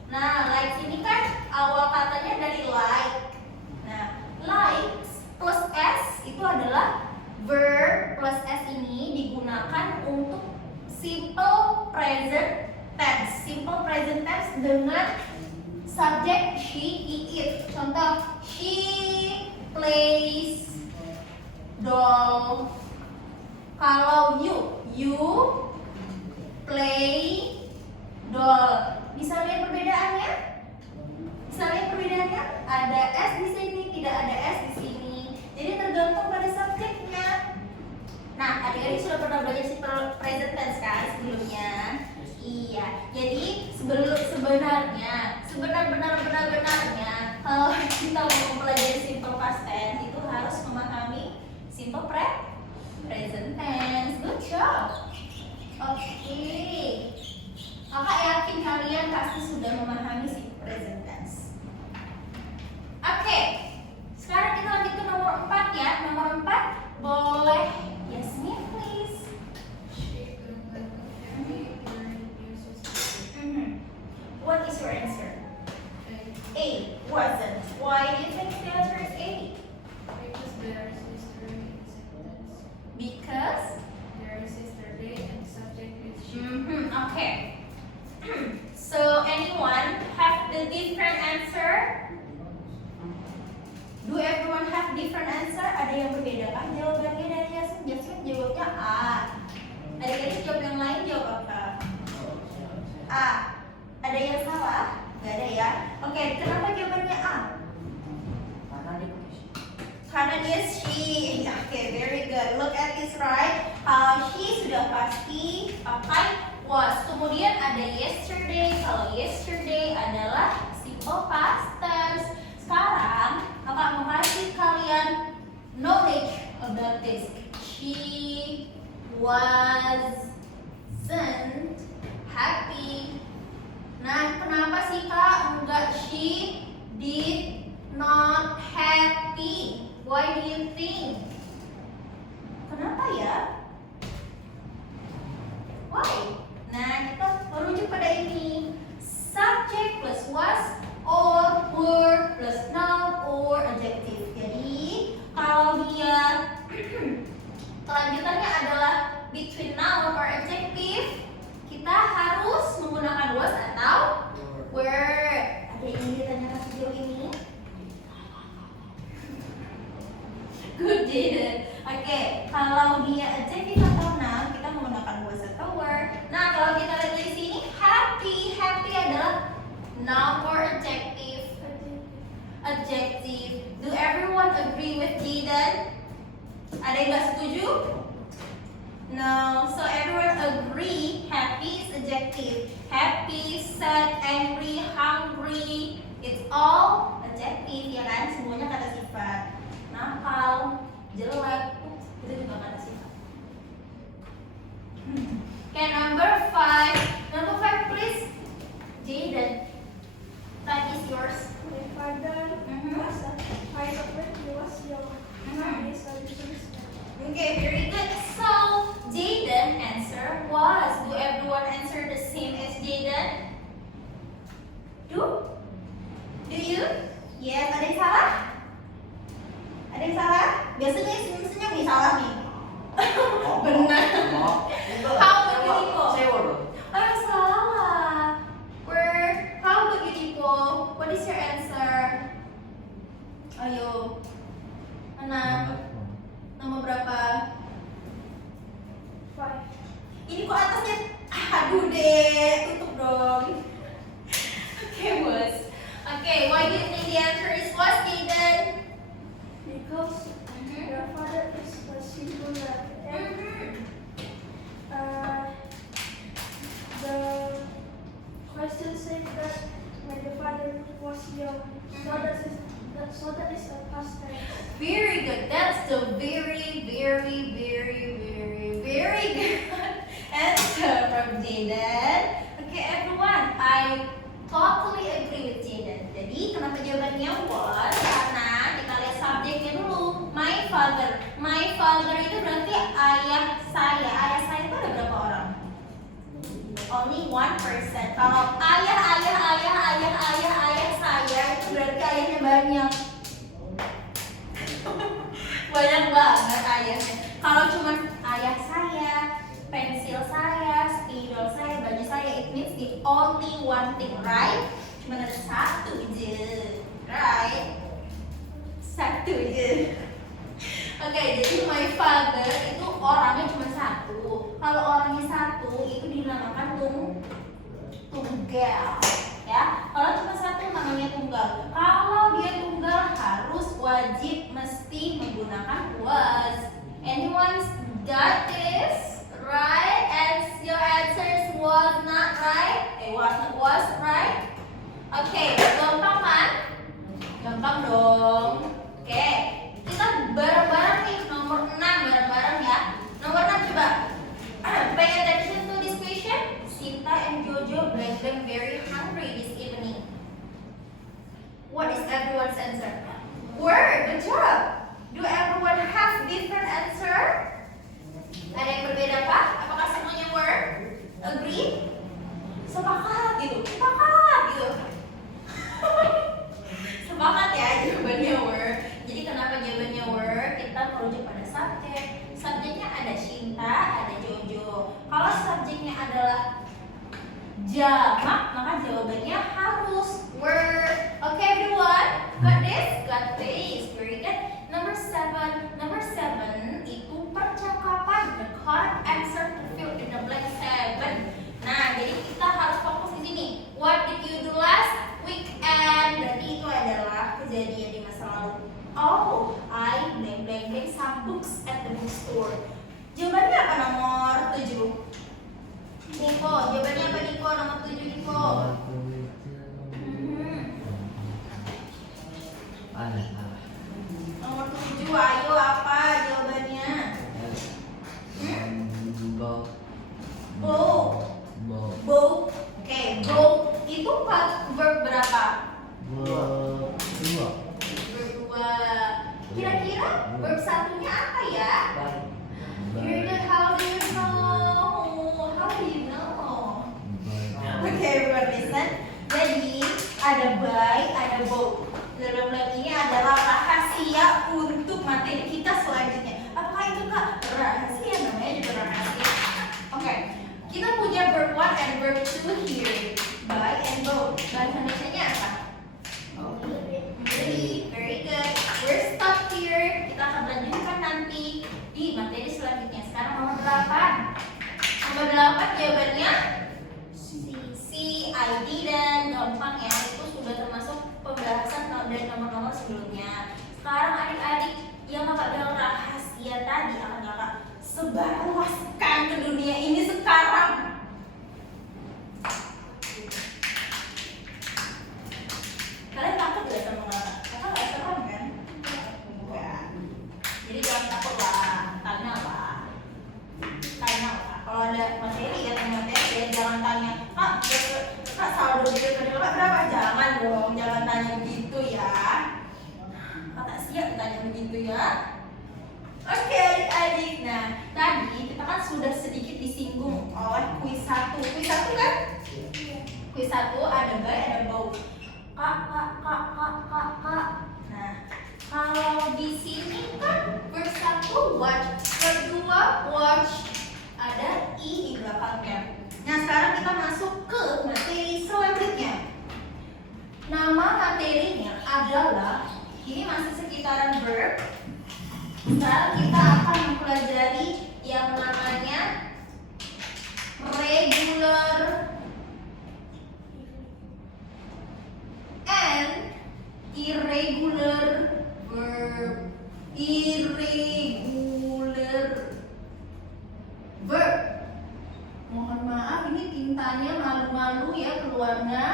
Nah, likes ini kan awal katanya dari like. Nah, likes plus s itu adalah verb plus s ini digunakan untuk simple present tense. Simple present tense dengan subjek she, he, it. Contoh, she plays doll. Kalau you play doll. Bisa lihat perbedaannya? Ada s di sini, tidak ada s di sini. Jadi tergantung pada subjeknya. Nah, adik-adik sudah pernah belajar simple present tense kan sebelumnya? Iya. Jadi sebenarnya kalau kita mau mempelajari simple past tense itu harus memahami simple present tense. Good job. Oke. Kakak yakin kalian pasti sudah memahami simple present tense. Oke. Sekarang kita lanjut ke nomor 4 ya. Nomor 4 boleh Yasmin please. What is your answer? A. Wasn't. Why do you think the answer is A? Because there is yesterday in sentence. Because There is yesterday and subject is she. Okay. So anyone have the different answer? Do everyone have different answer? Ada yang berbeda kan jawabannya dari Yasmin? Yasmin jawabnya A. Adik-adik jawab yang lain jawab apa? A. Ada yang salah? Gak ada ya? Oke, kenapa jawabannya A? Karena dia she. Oke, very good. Look at this, right? Kalau she sudah pasti pakai was. Kemudian ada yesterday. Kalau yesterday adalah simple past tense. Sekarang kakak mau kasih kalian knowledge about this. She wasn't happy. Nah, kenapa sih kak enggak she did not happy? Why do you think? Kenapa ya? Why? Nah, kita merujuk pada ini. Subject plus was or were plus noun or adjective. Jadi, kalau dia kelanjutannya adalah between noun or adjective, kita harus menggunakan was atau were. Ada yang ingin ditanyakan sejauh ini? Good, Jaden. Oke, kalau dia adjective atau noun, kita menggunakan was atau were. Nah, kalau kita lihat di sini, happy. Happy adalah noun or adjective. Adjective. Do everyone agree with Jaden? Ada yang nggak setuju? No. So everyone agree happy is adjective. Happy, sad, angry, hungry. It's all adjective, ya kan? Semuanya kata sifat. Nakal, jelek, itu juga kata sifat. Okay, number 5. Number 5 please. Jaden. yours? My father Mhm. was a pilot when he was young. Mhm. He is a businessman. Okay, very good. So, Jaden answer was. Do everyone answer the same as Jaden? Do? Do you? Yes, ada yang salah? Ada yang salah? Biasanya senyum-senyum nih salah nih. Benar. How about you, Nico? Sewa dong. Oh, yang salah. How about you, Nico? What is your answer? Ayo. Mana? Nomor berapa? 5. Ini kok atasnya? Aduh deh, tutup dong. Okay, was. Okay, why do you think the answer is was, Jaden? Because your father is a singular and the question said that when the father was young, so that is a past tense. Very good. That's the very, very, very, very, very good answer from Jaden. Okay, everyone, I totally agree with Jaden. Jadi kenapa jawabannya was? Karena kita lihat subjeknya dulu. My father. My father itu berarti ayah saya. Ayah saya itu ada berapa orang? Only one person. Kalau ayah saya itu berarti ayahnya banyak. Banyak banget ayahnya. Kalau cuma ayah saya, pensil saya, spidol saya, baju saya, it means the only one thing, right? Cuma ada satu aja, right? Satu aja. Oke, jadi my father itu orangnya cuma satu. Kalau orangnya satu itu dinamakan tunggal, ya. Kalau cuma satu namanya tunggal. Kalau dia tunggal harus wajib mesti menggunakan was. Anyone got this? Right? And your answers was not right? Was right? Oke, gampang kan? Gampang dong. Oke, kita bareng-bareng nih nomor 6 bareng-bareng ya. Nomor 6 coba. Pay attention to this question. Sinta and Jojo make them very hungry this evening. What is everyone's answer? Word, good job. Do everyone have different answer? Ada yang berbeda Pak? Apakah semuanya word? Agree? Sepakat gitu. Sepakat gitu. Sepakat ya jawabannya word. Jadi kenapa jawabannya word? Kita merujuk pada subjek. Subjeknya ada Shinta, ada Jojo. Kalau subjeknya adalah jamak, maka jawabannya harus word. Okay, everyone, got this? Got this. Very good. Number 7 itu percakapan. The correct answer to fill in the blank 7. Nah, jadi kita harus fokus di sini. What did you do last weekend? Berarti itu adalah kejadian di masa lalu. Oh, I blank some books at the bookstore. Jawabannya apa nomor 7? Niko, jawabannya apa Niko? Nomor 7 Niko. Nomor 7, ayo apa jawabannya? Bow. Oke, bow itu verb berapa? Verb 2. Kira-kira verb satunya apa ya? Very good. How do you know? Oke, everyone listen. Jadi ada by, ada bow. Dalam ini adalah rahasia untuk materi kita selanjutnya. Apakah itu Kak? Rahasia, namanya juga rahasia. Oke, kita punya verb 1 and verb 2 here. By and bow. Bahasa Indonesianya apa? Beli. Very good. We're stop here. Kita akan lanjutkan nanti di materi selanjutnya. Sekarang nomor 8. Nomor 8 jawabannya C. I didn't. Gampang ya. Itu sudah termasuk pembahasan dari nomor-nomor sebelumnya. Sekarang adik-adik yang kakak bilang rahasia tadi akan kakak sebarluaskan ke dunia ini sekarang. Kalian takut gak sama kakak? Kakak gak serem kan? Enggak. Jadi jangan takut lah. Tanya lah. Kalau ada materi ya tanya materi ya. Jangan tanya Kak saldo duit kakak berapa? Jangan dong. Jangan satu ada by, ada both. Kak. Nah, kalau di sini kan verb satu watch, verb dua watch, ada i di belakangnya. Nah, sekarang kita masuk ke materi selanjutnya. Nama materinya adalah, ini masih sekitaran verb. Sekarang kita akan mempelajari yang namanya regular and irregular verb. Mohon maaf, ini tintanya malu-malu ya keluarnya.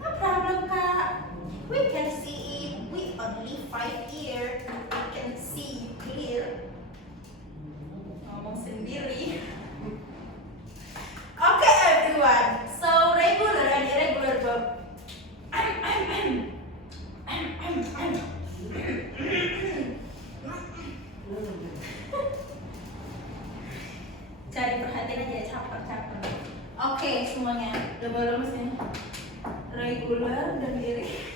No problem, Kak. We can see it. We only 5 here. We can see it clear. Ngomong sendiri. Okay, everyone. So regular and irregular verb. Cari perhatian aja, caper. Oke, semuanya. Udah bagus ya. Regular dan irregular.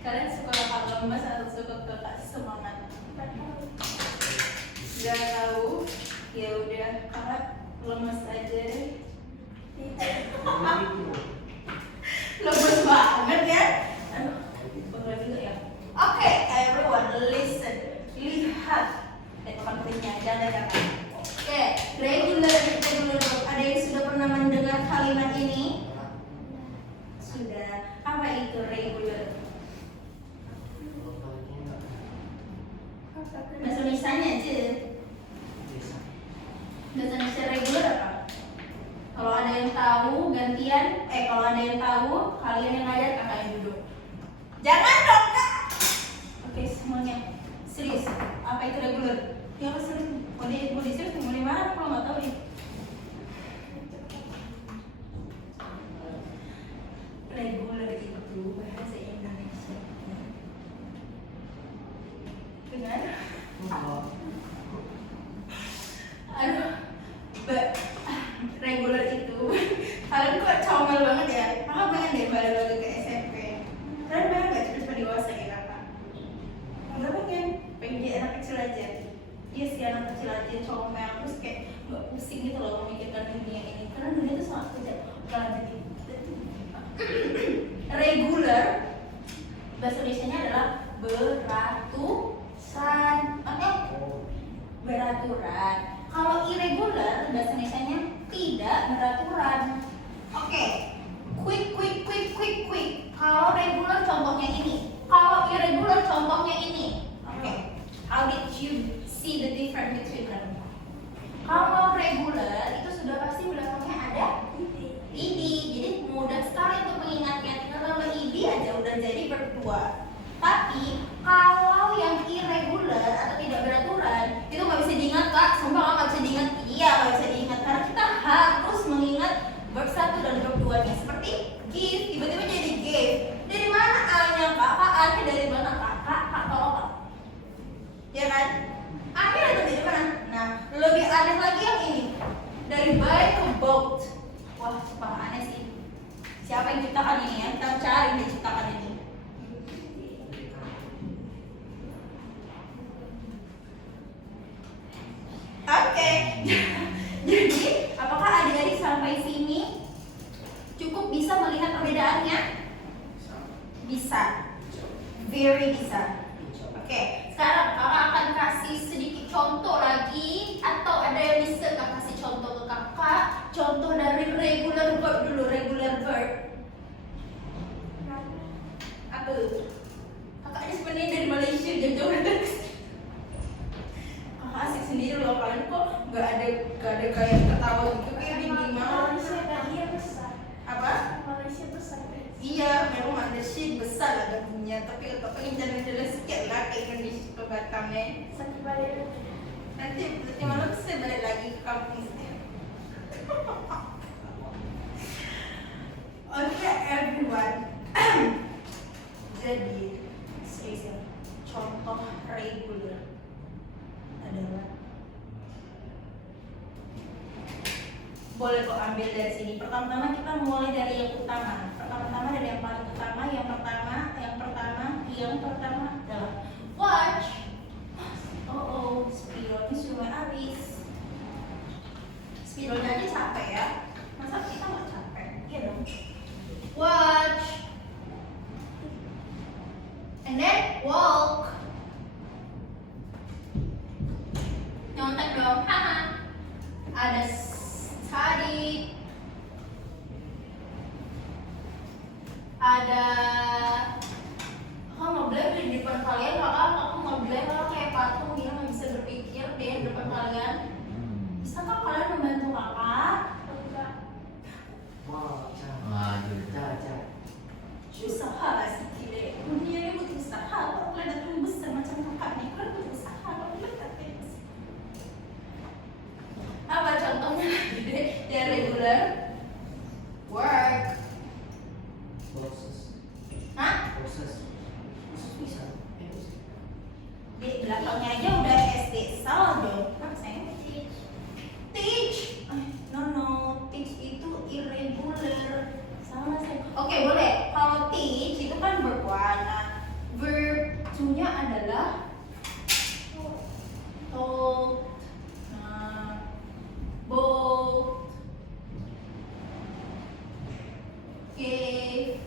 Kalian suka kakak lemas atau suka kakak semangat? Gak tahu. Ya udah, kakak lemas aja deh. Lemes banget ya. Aduh, bangga juga ya. Oke, everyone listen. Lihat. Konfliknya, jangan. Oke, regular dan irregular verb. Ada yang sudah pernah mendengar kalimat ini? Sudah. Apa itu regular? Bahasa Indonesianya aja. Bahasa Indonesia regular apa? Kalau ada yang tahu gantian, kalau ada yang tahu kalian yang ngajar, kakak yang duduk. Jangan dong, Kak. Oke, semuanya serius. Apa itu regular? Ya apa serius? Mau di serius mau di mana? Kalau nggak tahu nih. Regular itu bahasa Indonesia. Dengar? Aduh, regular itu kalian kok comel banget ya. Kakak pengen deh balik lagi ke SMP. Kalian pengen gak cepet dewasa ya kakak? Enggak pengen jadi anak kecil aja. Iya sih, anak kecil aja comel, terus kayak gak pusing gitu loh memikirkan dunia ini. Karena dunia itu sangat kejam. Lanjut. Regular bahasa Indonesianya adalah beraturan. Beraturan. Kalau irregular bahasa Indonesianya tidak beraturan. Oke. Quick. Kalau regular contohnya ini. Kalau irregular contohnya ini. Oke. How did you see the difference between them? Kalau regular itu sudah pasti belakangnya ada id. Jadi mudah sekali untuk mengingatnya. Tinggal tambah id aja udah jadi berdua. Tapi kalau yang irregular atau tidak beraturan itu nggak bisa diingat, Kak. Sumpah nggak bisa diingat. Iya, nggak bisa diingat karena kita harus mengingat verb 1 dan verb 2-nya. Seperti give, tiba-tiba jadi gave. Dari mana A-nya, Kak? A-nya dari mana, Kak? Kak tolong, Kak. Ya kan? A-nya dari mana? Nah, lebih aneh lagi yang ini. Dari by ke both. Wah, sumpah aneh sih. Siapa yang ciptakan ini ya? Kita cari yang diciptakan ini. Oke. Jadi, apakah adik-adik sampai sini cukup bisa melihat perbedaannya? Bisa. Very bisa. Oke, sekarang kakak akan kasih sedikit contoh lagi. Atau ada yang bisa kakak kasih contoh ke kakak? Contoh dari regular verb dulu. Regular verb apa? Kakak ini sebenarnya dari Malaysia, jauh-jauh dari sini. Kakak asik sendiri loh. Kalian kok gak ada kayak ketawa gitu kayak di gimana? Malaysia besar. Apa? Malaysia besar. Iya, memang Malaysia besar lah gajinya, tapi pengen jalan-jalan sedikit lah ke Indonesia, ke Batamnya. Sakit balik. Nanti malam saya balik lagi ke kampung saya. Okay, everyone. Jadi, serius, contoh regular adalah boleh kok ambil dari sini. Pertama-tama kita mulai dari yang utama. Pertama-tama dari yang paling utama. Yang pertama adalah watch. Oh, spidolnya sudah habis. Spidolnya aja capek ya. Masa kita nggak capek? Iya dong. Watch. And then walk. Nyontek dong. Haha. Ada study. Ada ngeblend di depan kalian, kakak aku ngeblend kalau kayak patung dia nggak bisa berpikir deh di depan kalian. Bisa nggak kalian membantu kakak? Enggak. Wow, Waduh. Usaha lah sih kira. Dunia ini butuh usaha. Kalau kalian datang besar macam kakak nih, kalian butuh usaha. Kalau dekat apa contohnya lagi deh? Yang regular work. Proses. Hah? Proses bisa. Di belakangnya aja udah SD. Salah dong. Apa sayang? Teach. No. Teach itu irregular. Salah saya. Oke, boleh. Kalau teach itu kan verb one. Nah, verb two-nya adalah told. Nah, bold. Gave.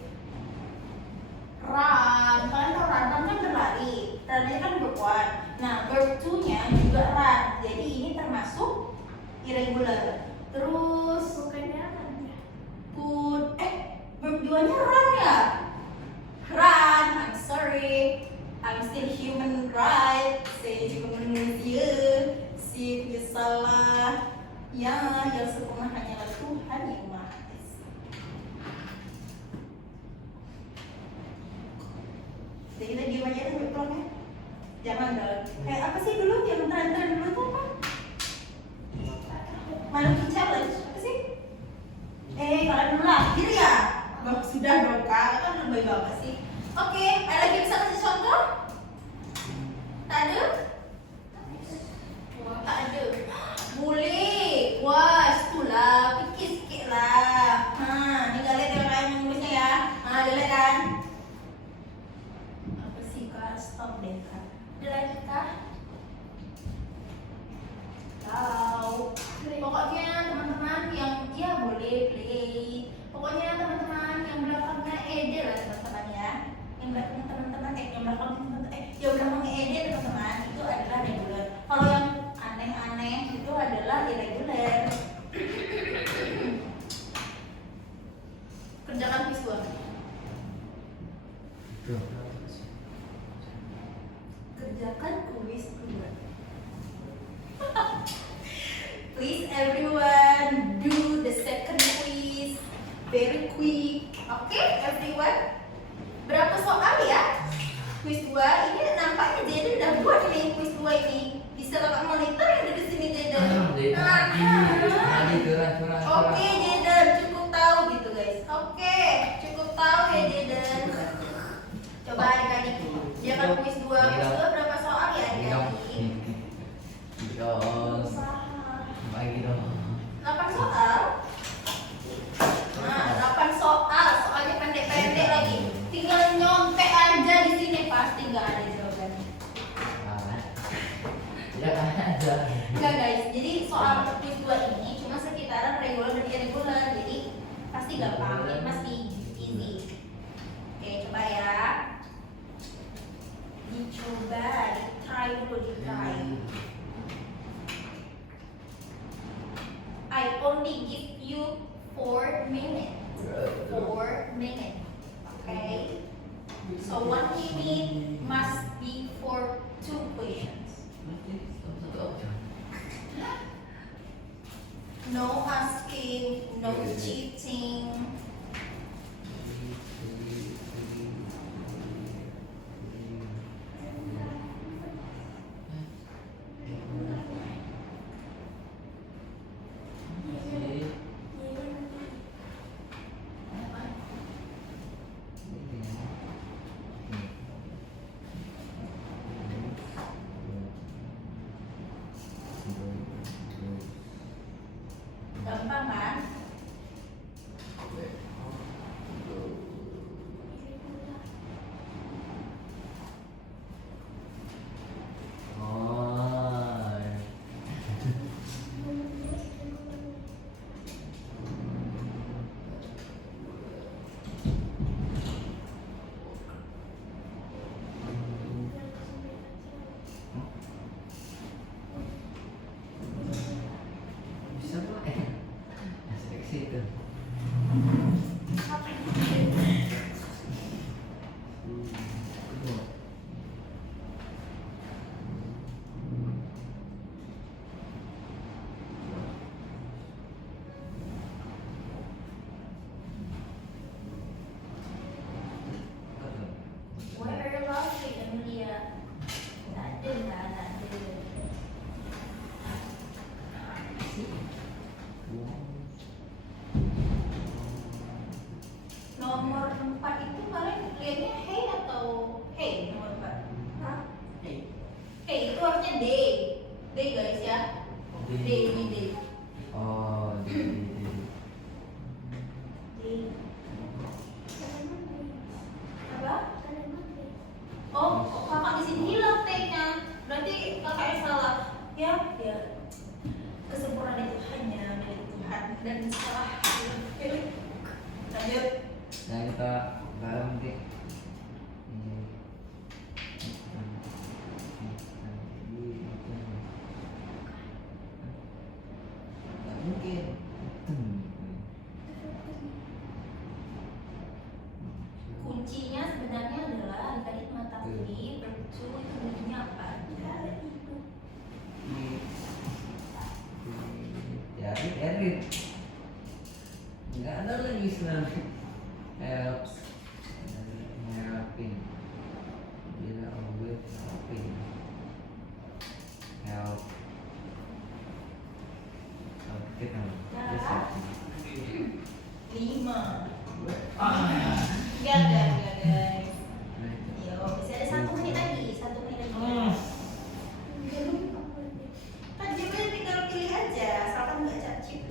Run. Kalian tahu run kan berlari. Run itu kan verb one. Nah, verb two-nya juga run. Jadi ini termasuk irregular. Terus Bukannya apa ya? put verb 2-nya run ya? Run, I'm sorry. I'm still human, right? Saya juga manusia. Si punya salah. Ya, yang sempurna hanyalah Tuhan yang Maha Esa. Jadi kita diam aja deh tolongnya. Jangan dong. Kayak apa sih dulu yang tren-tren dulu tuh apa? Monkey challenge apa sih? Kalian belum lahir ya? Sudah dong kak, kan lebih banget sih. Oke, ada lagi bisa kasih contoh? Tak ada? Tak ada. Boleh. Wah, itulah. Pikir sikit lah. Ini kalian tengok kalian menulisnya ya. Dia lihat kan? Apa sih kak? Stop deh kak. Ada lagi kah? Tahu. Pokoknya teman-teman yang boleh play. Pokoknya teman-teman yang belakangnya ED lah teman-teman ya. Yang belakangnya teman-teman yang belakangnya ED teman-teman itu adalah regular. Kalau yang aneh-aneh itu adalah irregular. Kerjakan visual. Kerjakan kuis kedua. Please everyone do the second quiz very quick. Okay, everyone. Berapa soal ya? Quiz 2 ini nampaknya Jaden udah buat nih quiz 2 ini. Bisa kakak monitor yang dari sini Jaden. Oke Jaden, cukup tahu gitu guys. Oke, cukup tahu ya Jaden. Coba adik-adik, dia kan quiz 2 berapa soal ya adik-adik? Bagi dong. 8 soal. Nah, 8 soal, soalnya pendek-pendek lagi. Tinggal nyontek aja di sini pasti nggak ada jawabannya. Ya ada. Enggak guys, jadi soal quiz 2 ini cuma sekitaran regular dan irregular, jadi pasti gampang, ya, pasti easy. Oke, coba ya. Dicoba, di-try dulu, di-try. I only give you 4 minutes. 4 minutes. Okay? So 1 minute must be for 2 questions. No asking, no cheating. Gampang kan? Day, day. Oh, di. Day. Ada Monday. Apa? Ada Monday. Oh, kok kakak di sini hilang T-nya. Berarti kakak yang salah. Ya, ya. Kesempurnaan itu hanya milik Tuhan dan salah pilih. Lanjut. Nah kita bareng deh. Nggak mungkin. Kuncinya sebenarnya adalah tadi mengetahui bercu itu bunyinya apa. Ada itu. Jadi Erin nggak ada lagi sebenarnya helps helping bila with helping help kita bisa 5. Enggak guys. Yo, bisa ada 1 menit lagi, 1 menit lagi. Kan jadinya tinggal pilih aja, asalkan nggak cacip.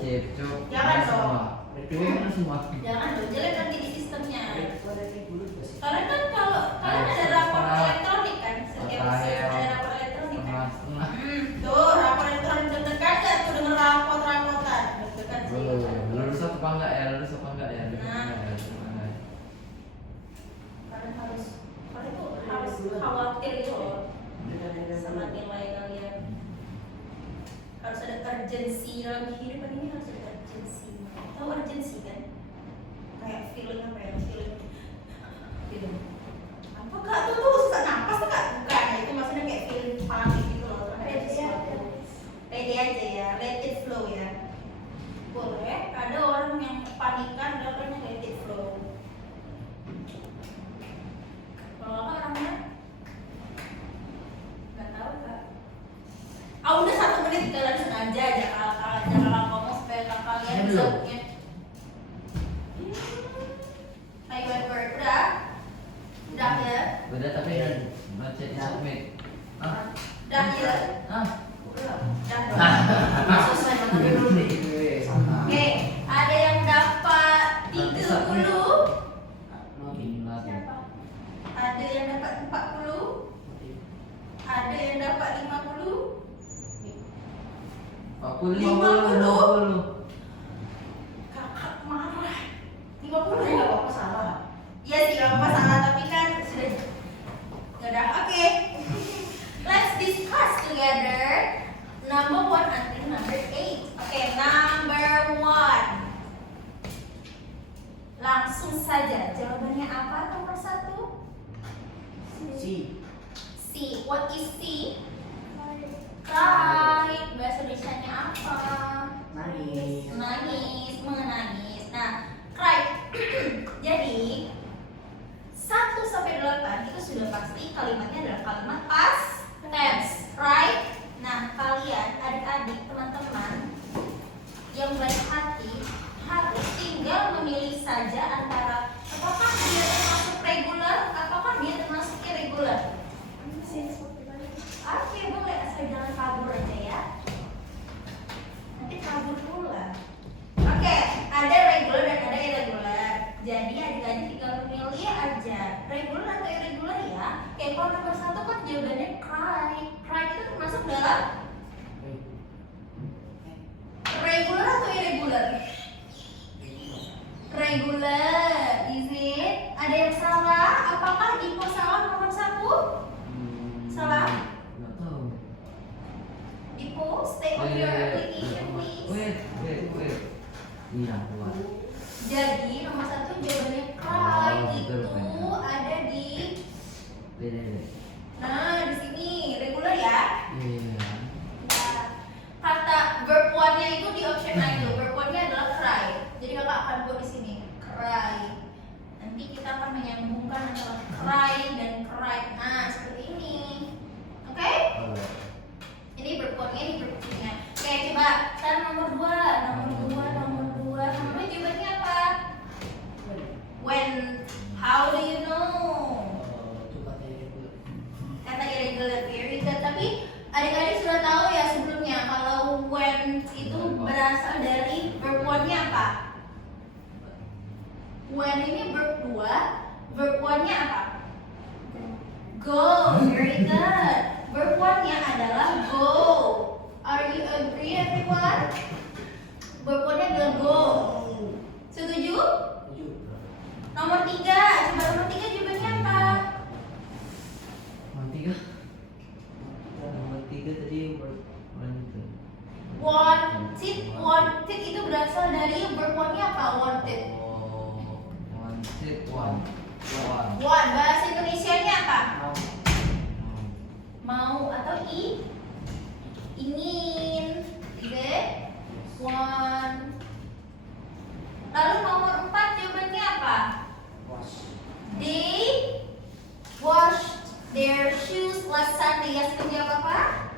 Cip cuk Jangan dong. itu mana semua Jangan dong, jelek nanti di sistemnya. Itu ada di dulu juga sih. Karena kan kalau kalian ada rapor elektronik kan, setiap ada rapor elektronik kan. setengah Tuh rapor elektronik deg-degan nggak tuh dengan rapot-rapotan, deg-degan sih. lulus apa enggak ya lulus apa enggak ya Kalian harus khawatir gitu loh sama nilai kalian. Harus ada urgensi dalam kehidupan ini, harus ada urgensi. Tahu urgensi kan? Kayak feeling apa ya? Feeling apa kak tuh susah napas tuh kak? Bukan, ya itu maksudnya kayak feeling panik gitu loh terhadap sesuatu. Pede aja ya, let it flow ya. Boleh, ada orang yang panikan, ada orang yang let it flow. Kalau kakak orangnya nggak tahu kak. Ah udah 1 menit kalian sengaja aja kakak ngomong supaya kakak lihat Belum. besoknya. Ayo Edward, udah ya, udah tapi kan baca submit udah ya, ah udah Selesai nanti dulu deh. Oke, ada yang dapat 30, Siapa? ada yang dapat 40, ada yang dapat 50. 50 Kakak marah. 50 Tapi nggak apa-apa salah. Iya sih, gak apa salah, tapi kan sudah udah. Oke. Let's discuss together number 1 until number 8. Oke, number 1. Langsung saja, jawabannya apa nomor 1? Si. C. What is C? Cry. Cry. Bahasa Indonesianya apa? Nangis. Menangis. Nah, cry. Jadi 1 sampai 8 itu sudah pasti kalimatnya adalah kalimat past tense, right? Nah, kalian adik-adik, teman-teman yang baik hati harus tinggal memilih saja antara apakah dia termasuk regular, apakah dia termasuk irregular. Oke, boleh, asal jangan kabur aja ya. Nanti kabur pula. Oke, ada regular dan ada irregular. Jadi adik-adik tinggal memilih aja regular atau irregular ya. Oke, kalau nomor 1 kan jawabannya cry. Cry itu termasuk dalam regular atau irregular? Regular, is it? Ada yang salah? Apakah Ipo salah nomor 1? Salah? nggak tahu Ipo, stay on your application please. wait iya kuat Jadi nomor 1 jawabannya cry Oh, itu betul, betul. ada di beda di sini regular ya. iya Nah, kata verb one-nya itu di option A itu. Verb one-nya adalah cry. Jadi kakak akan buat di sini cry. Nanti kita akan menyambungkan antara cry dan cry. Nah, seperti ini. Oke? oh Ini verb one-nya, ini verb two-nya. Oke, coba sekarang nomor 2. Nomor 2 jawabannya apa? When. How do you know? Go. Very good. Verb one-nya adalah go. Are you agree everyone? Verb one-nya adalah go. Setuju? Tujuh. Nomor 3. Coba nomor 3 jawabannya apa? Nomor 3. Nomor 3 tadi wanted. Wanted. Wanted itu berasal dari verb one-nya apa? Wanted. Oh, wanted one. One. One. Bahasa Indonesianya apa? Mau. Mau atau ingin. Good. One. Lalu nomor 4 jawabannya apa? Was. They washed their shoes last Sunday. Ya, seperti apa?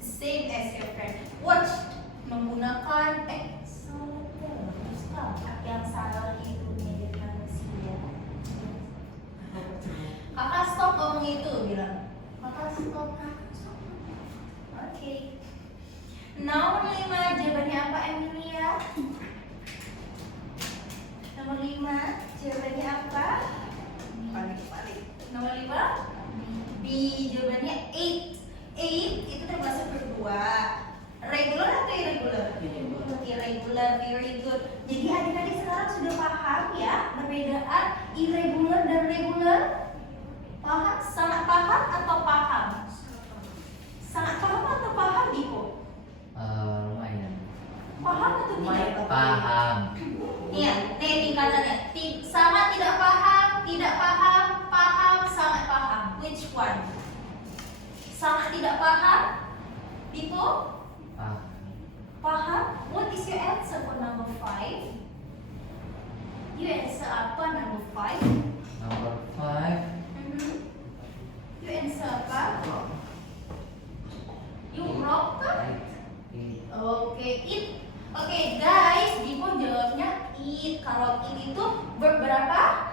Same as your friend. Watch menggunakan salah yang salah itu menjadi manusia. Kakak stop ngomong itu bilang. Kakak stop. Oke. Nomor 5 jawabannya apa Emilia? Nomor 5 jawabannya apa? Balik. Nomor 5 B jawabannya 8. 8 itu termasuk berdua. Regular atau irregular? Irregular, very good. Jadi adik-adik sekarang sudah paham ya perbedaan irregular dan regular? Paham? Sangat paham atau paham? Sangat paham atau paham Diko? Lumayan. Paham atau tidak? Paham. Iya, nih tingkatannya. Sangat tidak paham, tidak paham, paham, sangat paham. Which one? Sangat tidak paham? Diko? Paham. Paham? What is your answer for number 5? You answer apa number 5? Number 5. You answer apa? You wrong kan? Oke, it. Oke, guys, Diko jawabnya it. Kalau it itu verb berapa?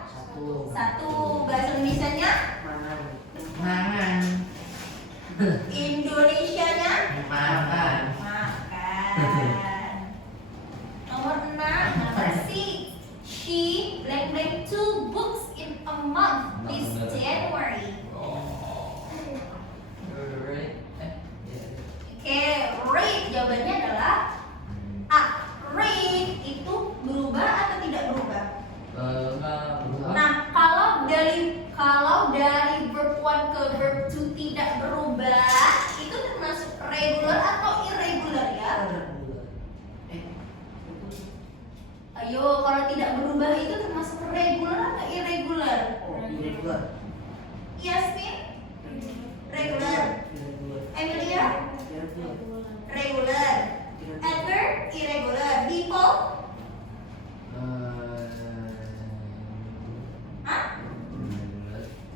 Satu. Bahasa Indonesianya? Mangan. Mangan. Indonesianya? Makan. Makan. Nomor 6, number 6. She blank 2 books in a month this January. Oke, read jawabannya adalah A. Read itu berubah atau tidak berubah? Enggak berubah. Nah, kalau dari verb 1 ke verb 2 tidak berubah, itu termasuk regular atau irregular ya? Ayo, kalau tidak berubah itu termasuk regular atau irregular? Irregular. Yasmin? Regular. Emilia? Regular. Edward? Irregular. People? Hah?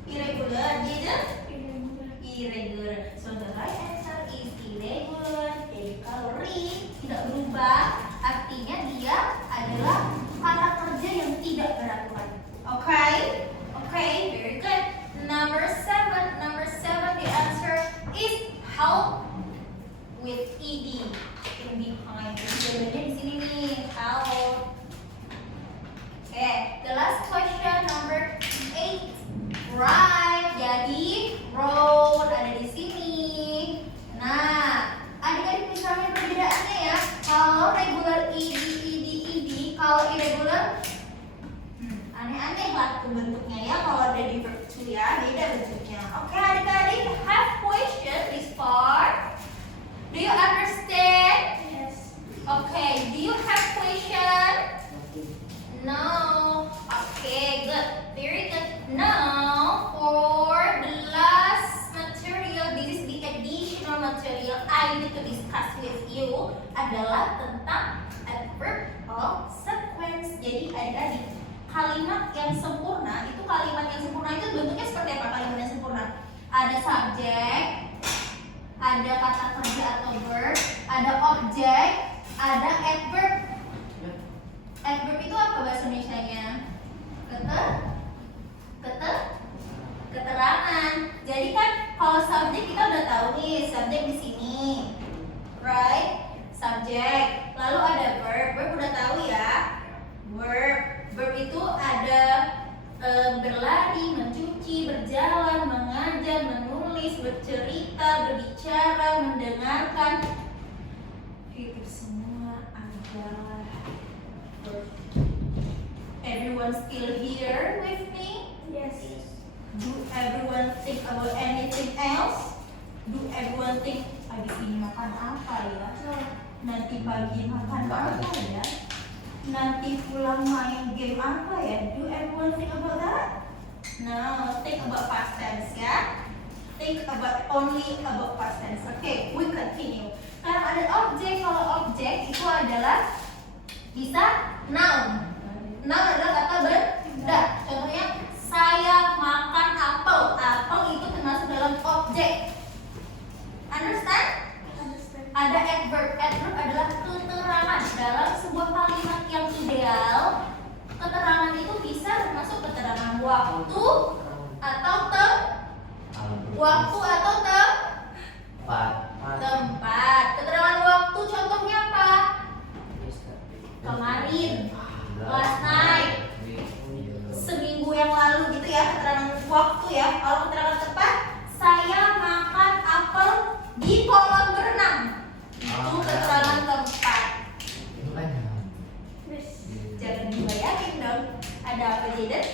Irregular. Didn't? Irregular. So the right answer is irregular. Jadi kalau read tidak berubah, artinya dia adalah kata kerja yang tidak beraturan. Okay? Okay, very good. Number 7, the answer is help with ed in behind. Jawabannya di sini nih, help. Okay, the last question number 8. Right, jadi road ada di sini. Nah, adik-adik misalnya perbedaannya ya. Kalau regular ed, kalau irregular aneh-aneh lah bentuknya ya. Kalau ada di verb 2 ya, beda bentuknya. Oke, adik-adik, have question this part. Do you understand? Yes. Okay, do you have question? No. Okay, good. Very good. Now, for the last material, this is the additional material I need to discuss with you adalah tentang adverb of sequence. Jadi adik-adik, kalimat yang sempurna itu bentuknya seperti apa kalimat yang sempurna? Ada subjek, ada kata kerja atau verb, ada objek, ada adverb. Adverb itu apa bahasa Indonesianya? Keterangan. Jadi kan kalau subjek kita udah tahu nih, subjek di sini, right? Subjek. Lalu ada verb udah tahu ya. Verb itu ada berlari, mencuci, berjalan, mengajar, menulis, bercerita, berbicara, mendengarkan. Itu semua adalah verb. Everyone still here with me? Yes. Do everyone think about anything else? Do everyone think habis ini makan apa ya? No. Nanti pagi makan apa ya? Nanti pulang main game apa ya? Do everyone think about that? No, think about past tense ya. Think about only about past tense. Okay, we continue. Sekarang ada objek. Kalau objek itu adalah bisa noun. Noun adalah kata benda. Contohnya saya makan apel. Apel itu termasuk dalam objek. Understand? Understand. Ada adverb. Adverb adalah keterangan dalam sebuah kalimat yang ideal. Keterangan itu bisa termasuk keterangan waktu atau tempat. Keterangan waktu contohnya apa? Kemarin, last night, seminggu yang lalu gitu ya, keterangan waktu ya. Kalau keterangan tempat, saya makan apel di kolam berenang. Itu keterangan tempat. Itu kan ya. Yes. Jangan dibayangin dong. Ada apa Jaden?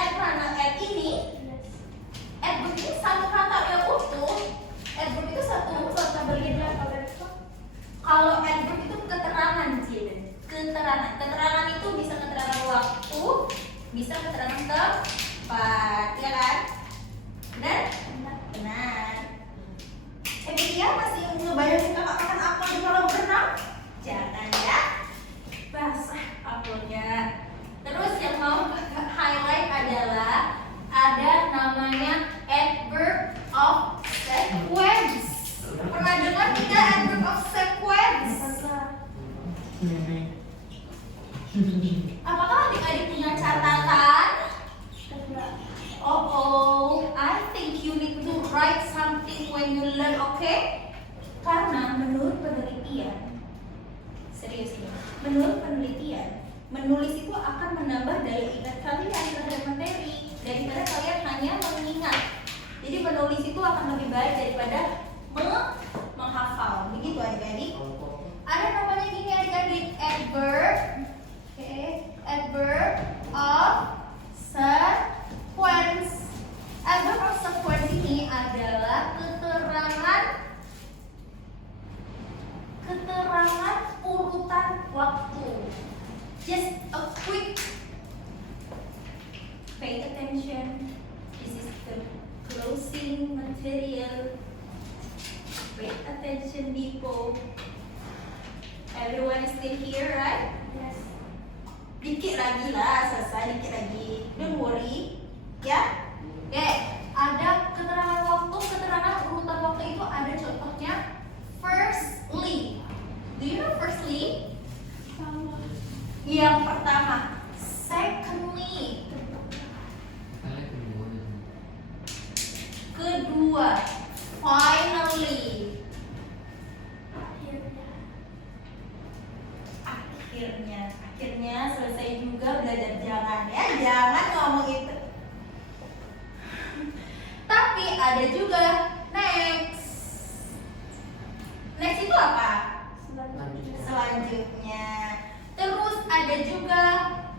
At mana? At ini? Yes. Adverb itu satu kata yang utuh. Adverb itu satu kata berbeda. Kalau adverb itu keterangan Jaden. Keterangan itu bisa keterangan waktu, bisa keterangan tempat, ya kan? Benar? Benar. Dia masih ngebayangin kakak makan apel di kolam berenang? Jangan ya. Basah apelnya. Terus yang mau kakak highlight adalah ada namanya adverb of sequence. Pernah dengar tidak adverb of sequence? Apakah adik-adik punya catatan? Oh, I think you need to write something when you learn, okay? Karena menurut penelitian, serius ini, menurut penelitian, menulis itu akan menambah daya ingat kalian terhadap materi daripada kalian hanya mengingat. Jadi menulis itu akan lebih baik daripada menghafal. Begitu adik-adik. Ada namanya gini adik-adik, adverb, adverb of sequence. Adverb of sequence ini adalah keterangan urutan waktu. Just a quick pay attention. This is the closing material. Pay attention, people. Everyone is still here, right? Yes. Dikit lagi lah, selesai dikit lagi. Don't worry, ya. Oke, ada keterangan waktu, keterangan urutan waktu itu ada contohnya. Firstly, do you know firstly? Yang pertama. Secondly, kedua. Finally, akhirnya selesai juga belajar. Jangan ngomong itu. Tapi ada juga next itu apa? Selanjutnya. Terus ada juga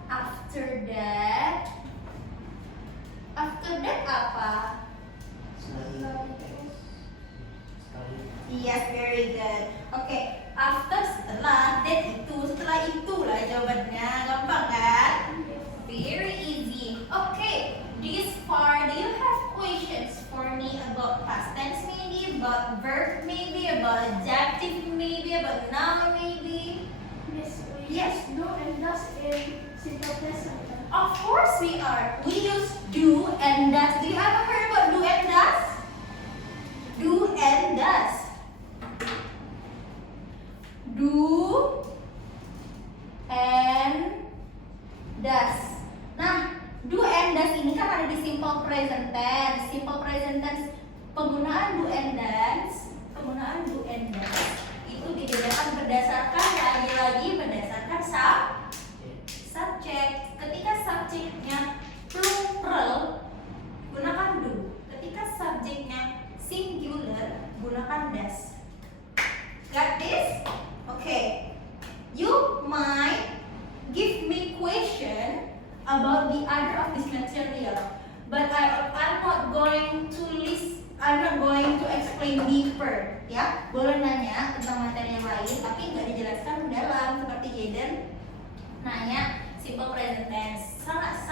after that apa? Yes, very good. Oke, after setelah, that itu, setelah itulah jawabannya. Gampang kan? Very easy. Okay, this part, do you have questions for me about past tense maybe, about verb maybe, about adjective maybe, about noun maybe? Yes. Yes. Do and does in simple present. Of course we are. We use do and does. Do you ever heard about do and does? Do and does. Do and does. Nah, do and does ini kan ada di simple present tense. Simple present tense penggunaan do and does itu dibedakan berdasarkan lagi-lagi berdasarkan subjek. Ketika subjeknya nanya simple present tense. Sangat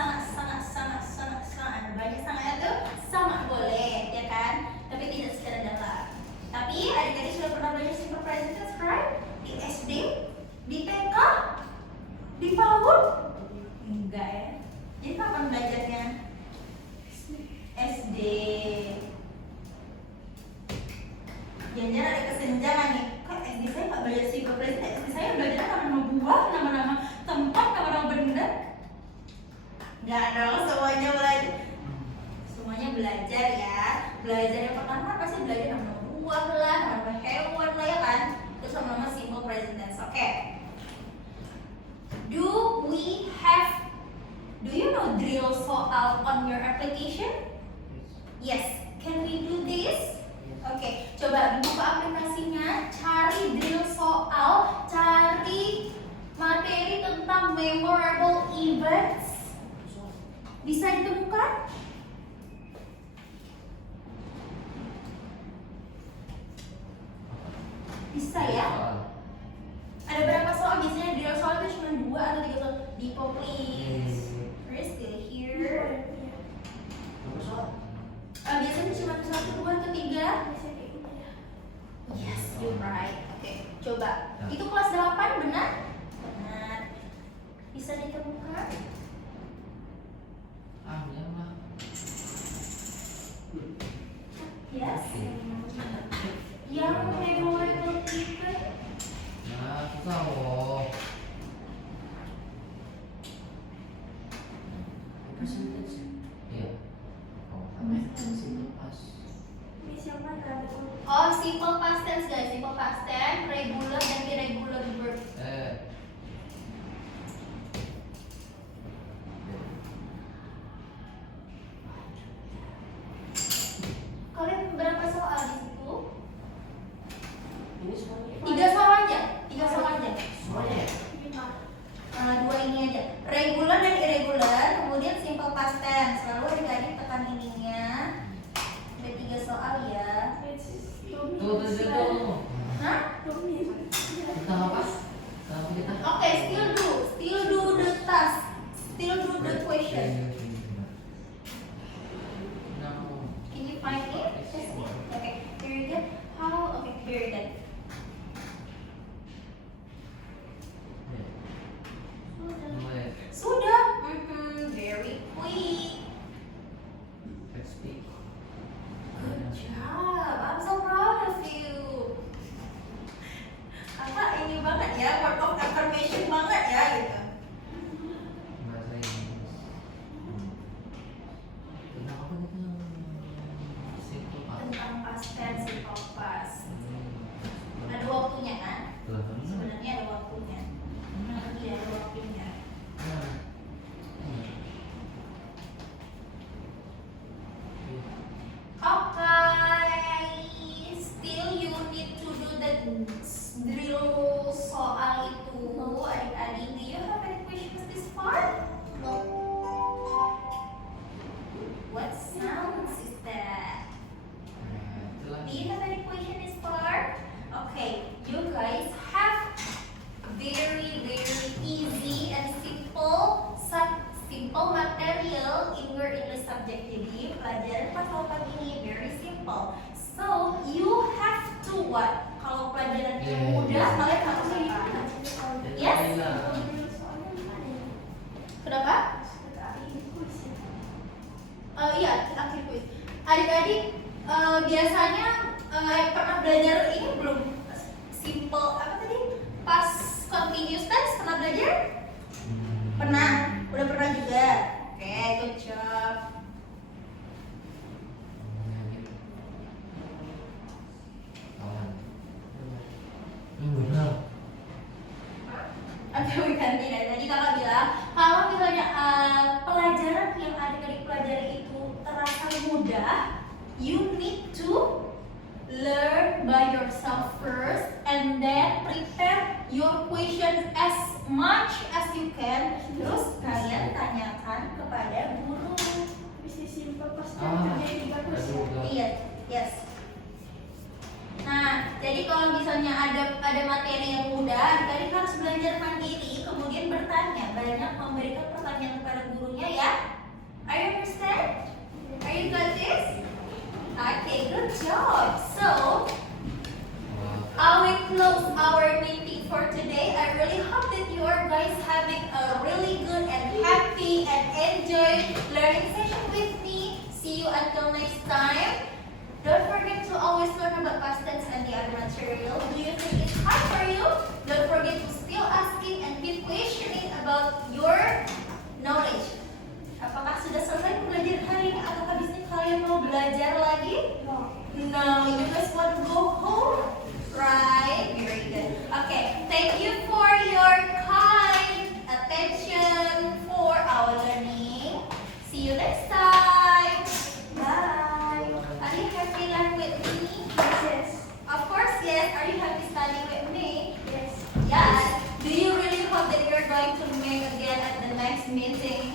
ada banyak sangatnya tuh sangat boleh, ya kan? Tapi tidak secara dalam. Tapi adik-adik sudah pernah belajar simple present tense, right? Di SD, di TK, di PAUD? Enggak ya. Jadi kapan belajarnya? SD. Jangan ada kesenjangan nih. Kok SD saya nggak belajar simple present tense? SD saya belajar nama-nama buah, nama-nama tempat, nama-nama benda. Nggak dong, semuanya belajar. Semuanya belajar ya. Belajar yang pertama pasti belajar nama-nama buah lah, nama-nama hewan lah ya kan. Terus nama-nama simple present tense. Oke. Do you know drill soal on your application? Yes. Can we do this? Oke, coba dibuka aplikasinya, cari drill soal, cari materi tentang memorable events. Bisa ditemukan? Bisa ya? Ada berapa soal? Biasanya drill soal itu cuma 2 atau 3 soal. Dipo please. Are you still here? Berapa soal? Biasanya cuma 1, 2 atau 3. Yes, you're right. Oke, coba. Itu kelas 8, benar? Benar. Bisa ditemukan? Jangan. Yes. Yang memorable event? Nah, susah loh. Present tense. Iya. Simple past. Miss yang mana? Oh, simple past tense guys. Simple past tense, regular dan irregular verb. Kalian berapa soal di situ? Ini semuanya. 3 soal aja. 3 soal aja. Semuanya ya? 2 ini aja. Regular dan irregular, kemudian simple past tense. Lalu adik-adik tekan ininya. Ada 3 soal ya. Tuh. Hah? Kita apa? Kita. Oke, still do the task. Still do the question. Can you find it? Okay, very good. Okay, very good. Sudah. Very quick. Good job. I'm so proud of you. Kakak ini banget ya, word of affirmation banget ya gitu. Bahasa Inggris. Tentang apa gitu? Simple past. Tentang past tense, simple past. Ada waktunya kan? Sebenarnya ada waktunya. Iya, ada waktunya. Okay, still you need to do the drill soal itu, adik-adik. Do you have any questions this far? What sounds is that? Do you have any question this far? Okay, you guys have very easy and simple material in your English subject. Jadi pelajaran pas 8 ini very simple. So you have to what? Kalau pelajaran yang mudah kalian harus apa? Yes? Kenapa? Iya, akhir kuis. Adik-adik biasanya pernah belajar ini belum? Simple apa tadi? Pas continuous tense pernah belajar? Pernah? Udah pernah juga? Oke, good job. Benar. Oke, ganti deh. Tadi kakak bilang kalau misalnya pelajaran yang adik-adik pelajari itu terasa mudah, you need to learn by yourself first and then prepare your questions as much as you can. Terus kalian tanyakan kepada guru. Bisnis simple past tense jadi bagus ya. Iya, yes. Nah, jadi kalau misalnya ada materi yang mudah, adik-adik harus belajar mandiri, kemudian bertanya memberikan pertanyaan kepada gurunya ya. Are you understand? Are you got this? Okay, good job. So, I will close our meeting for today. I really hope that you are guys having a really good and happy and enjoy learning session with me. See you until next time. Don't forget to always learn about past tense and the other material. Do you think it's hard for you? Don't forget to still asking and keep questioning about your knowledge. Apakah sudah selesai belajar hari ini atau habis ini kalian mau belajar lagi? No, you guys want to go home? Right? Very good. Okay, thank you for your kind attention for our learning. See you next time. Bye. Are you happy learning with me? Yes. Of course, yes. Are you happy studying with me? Yes. Yes. Do you really hope that you're going to meet again at the next meeting?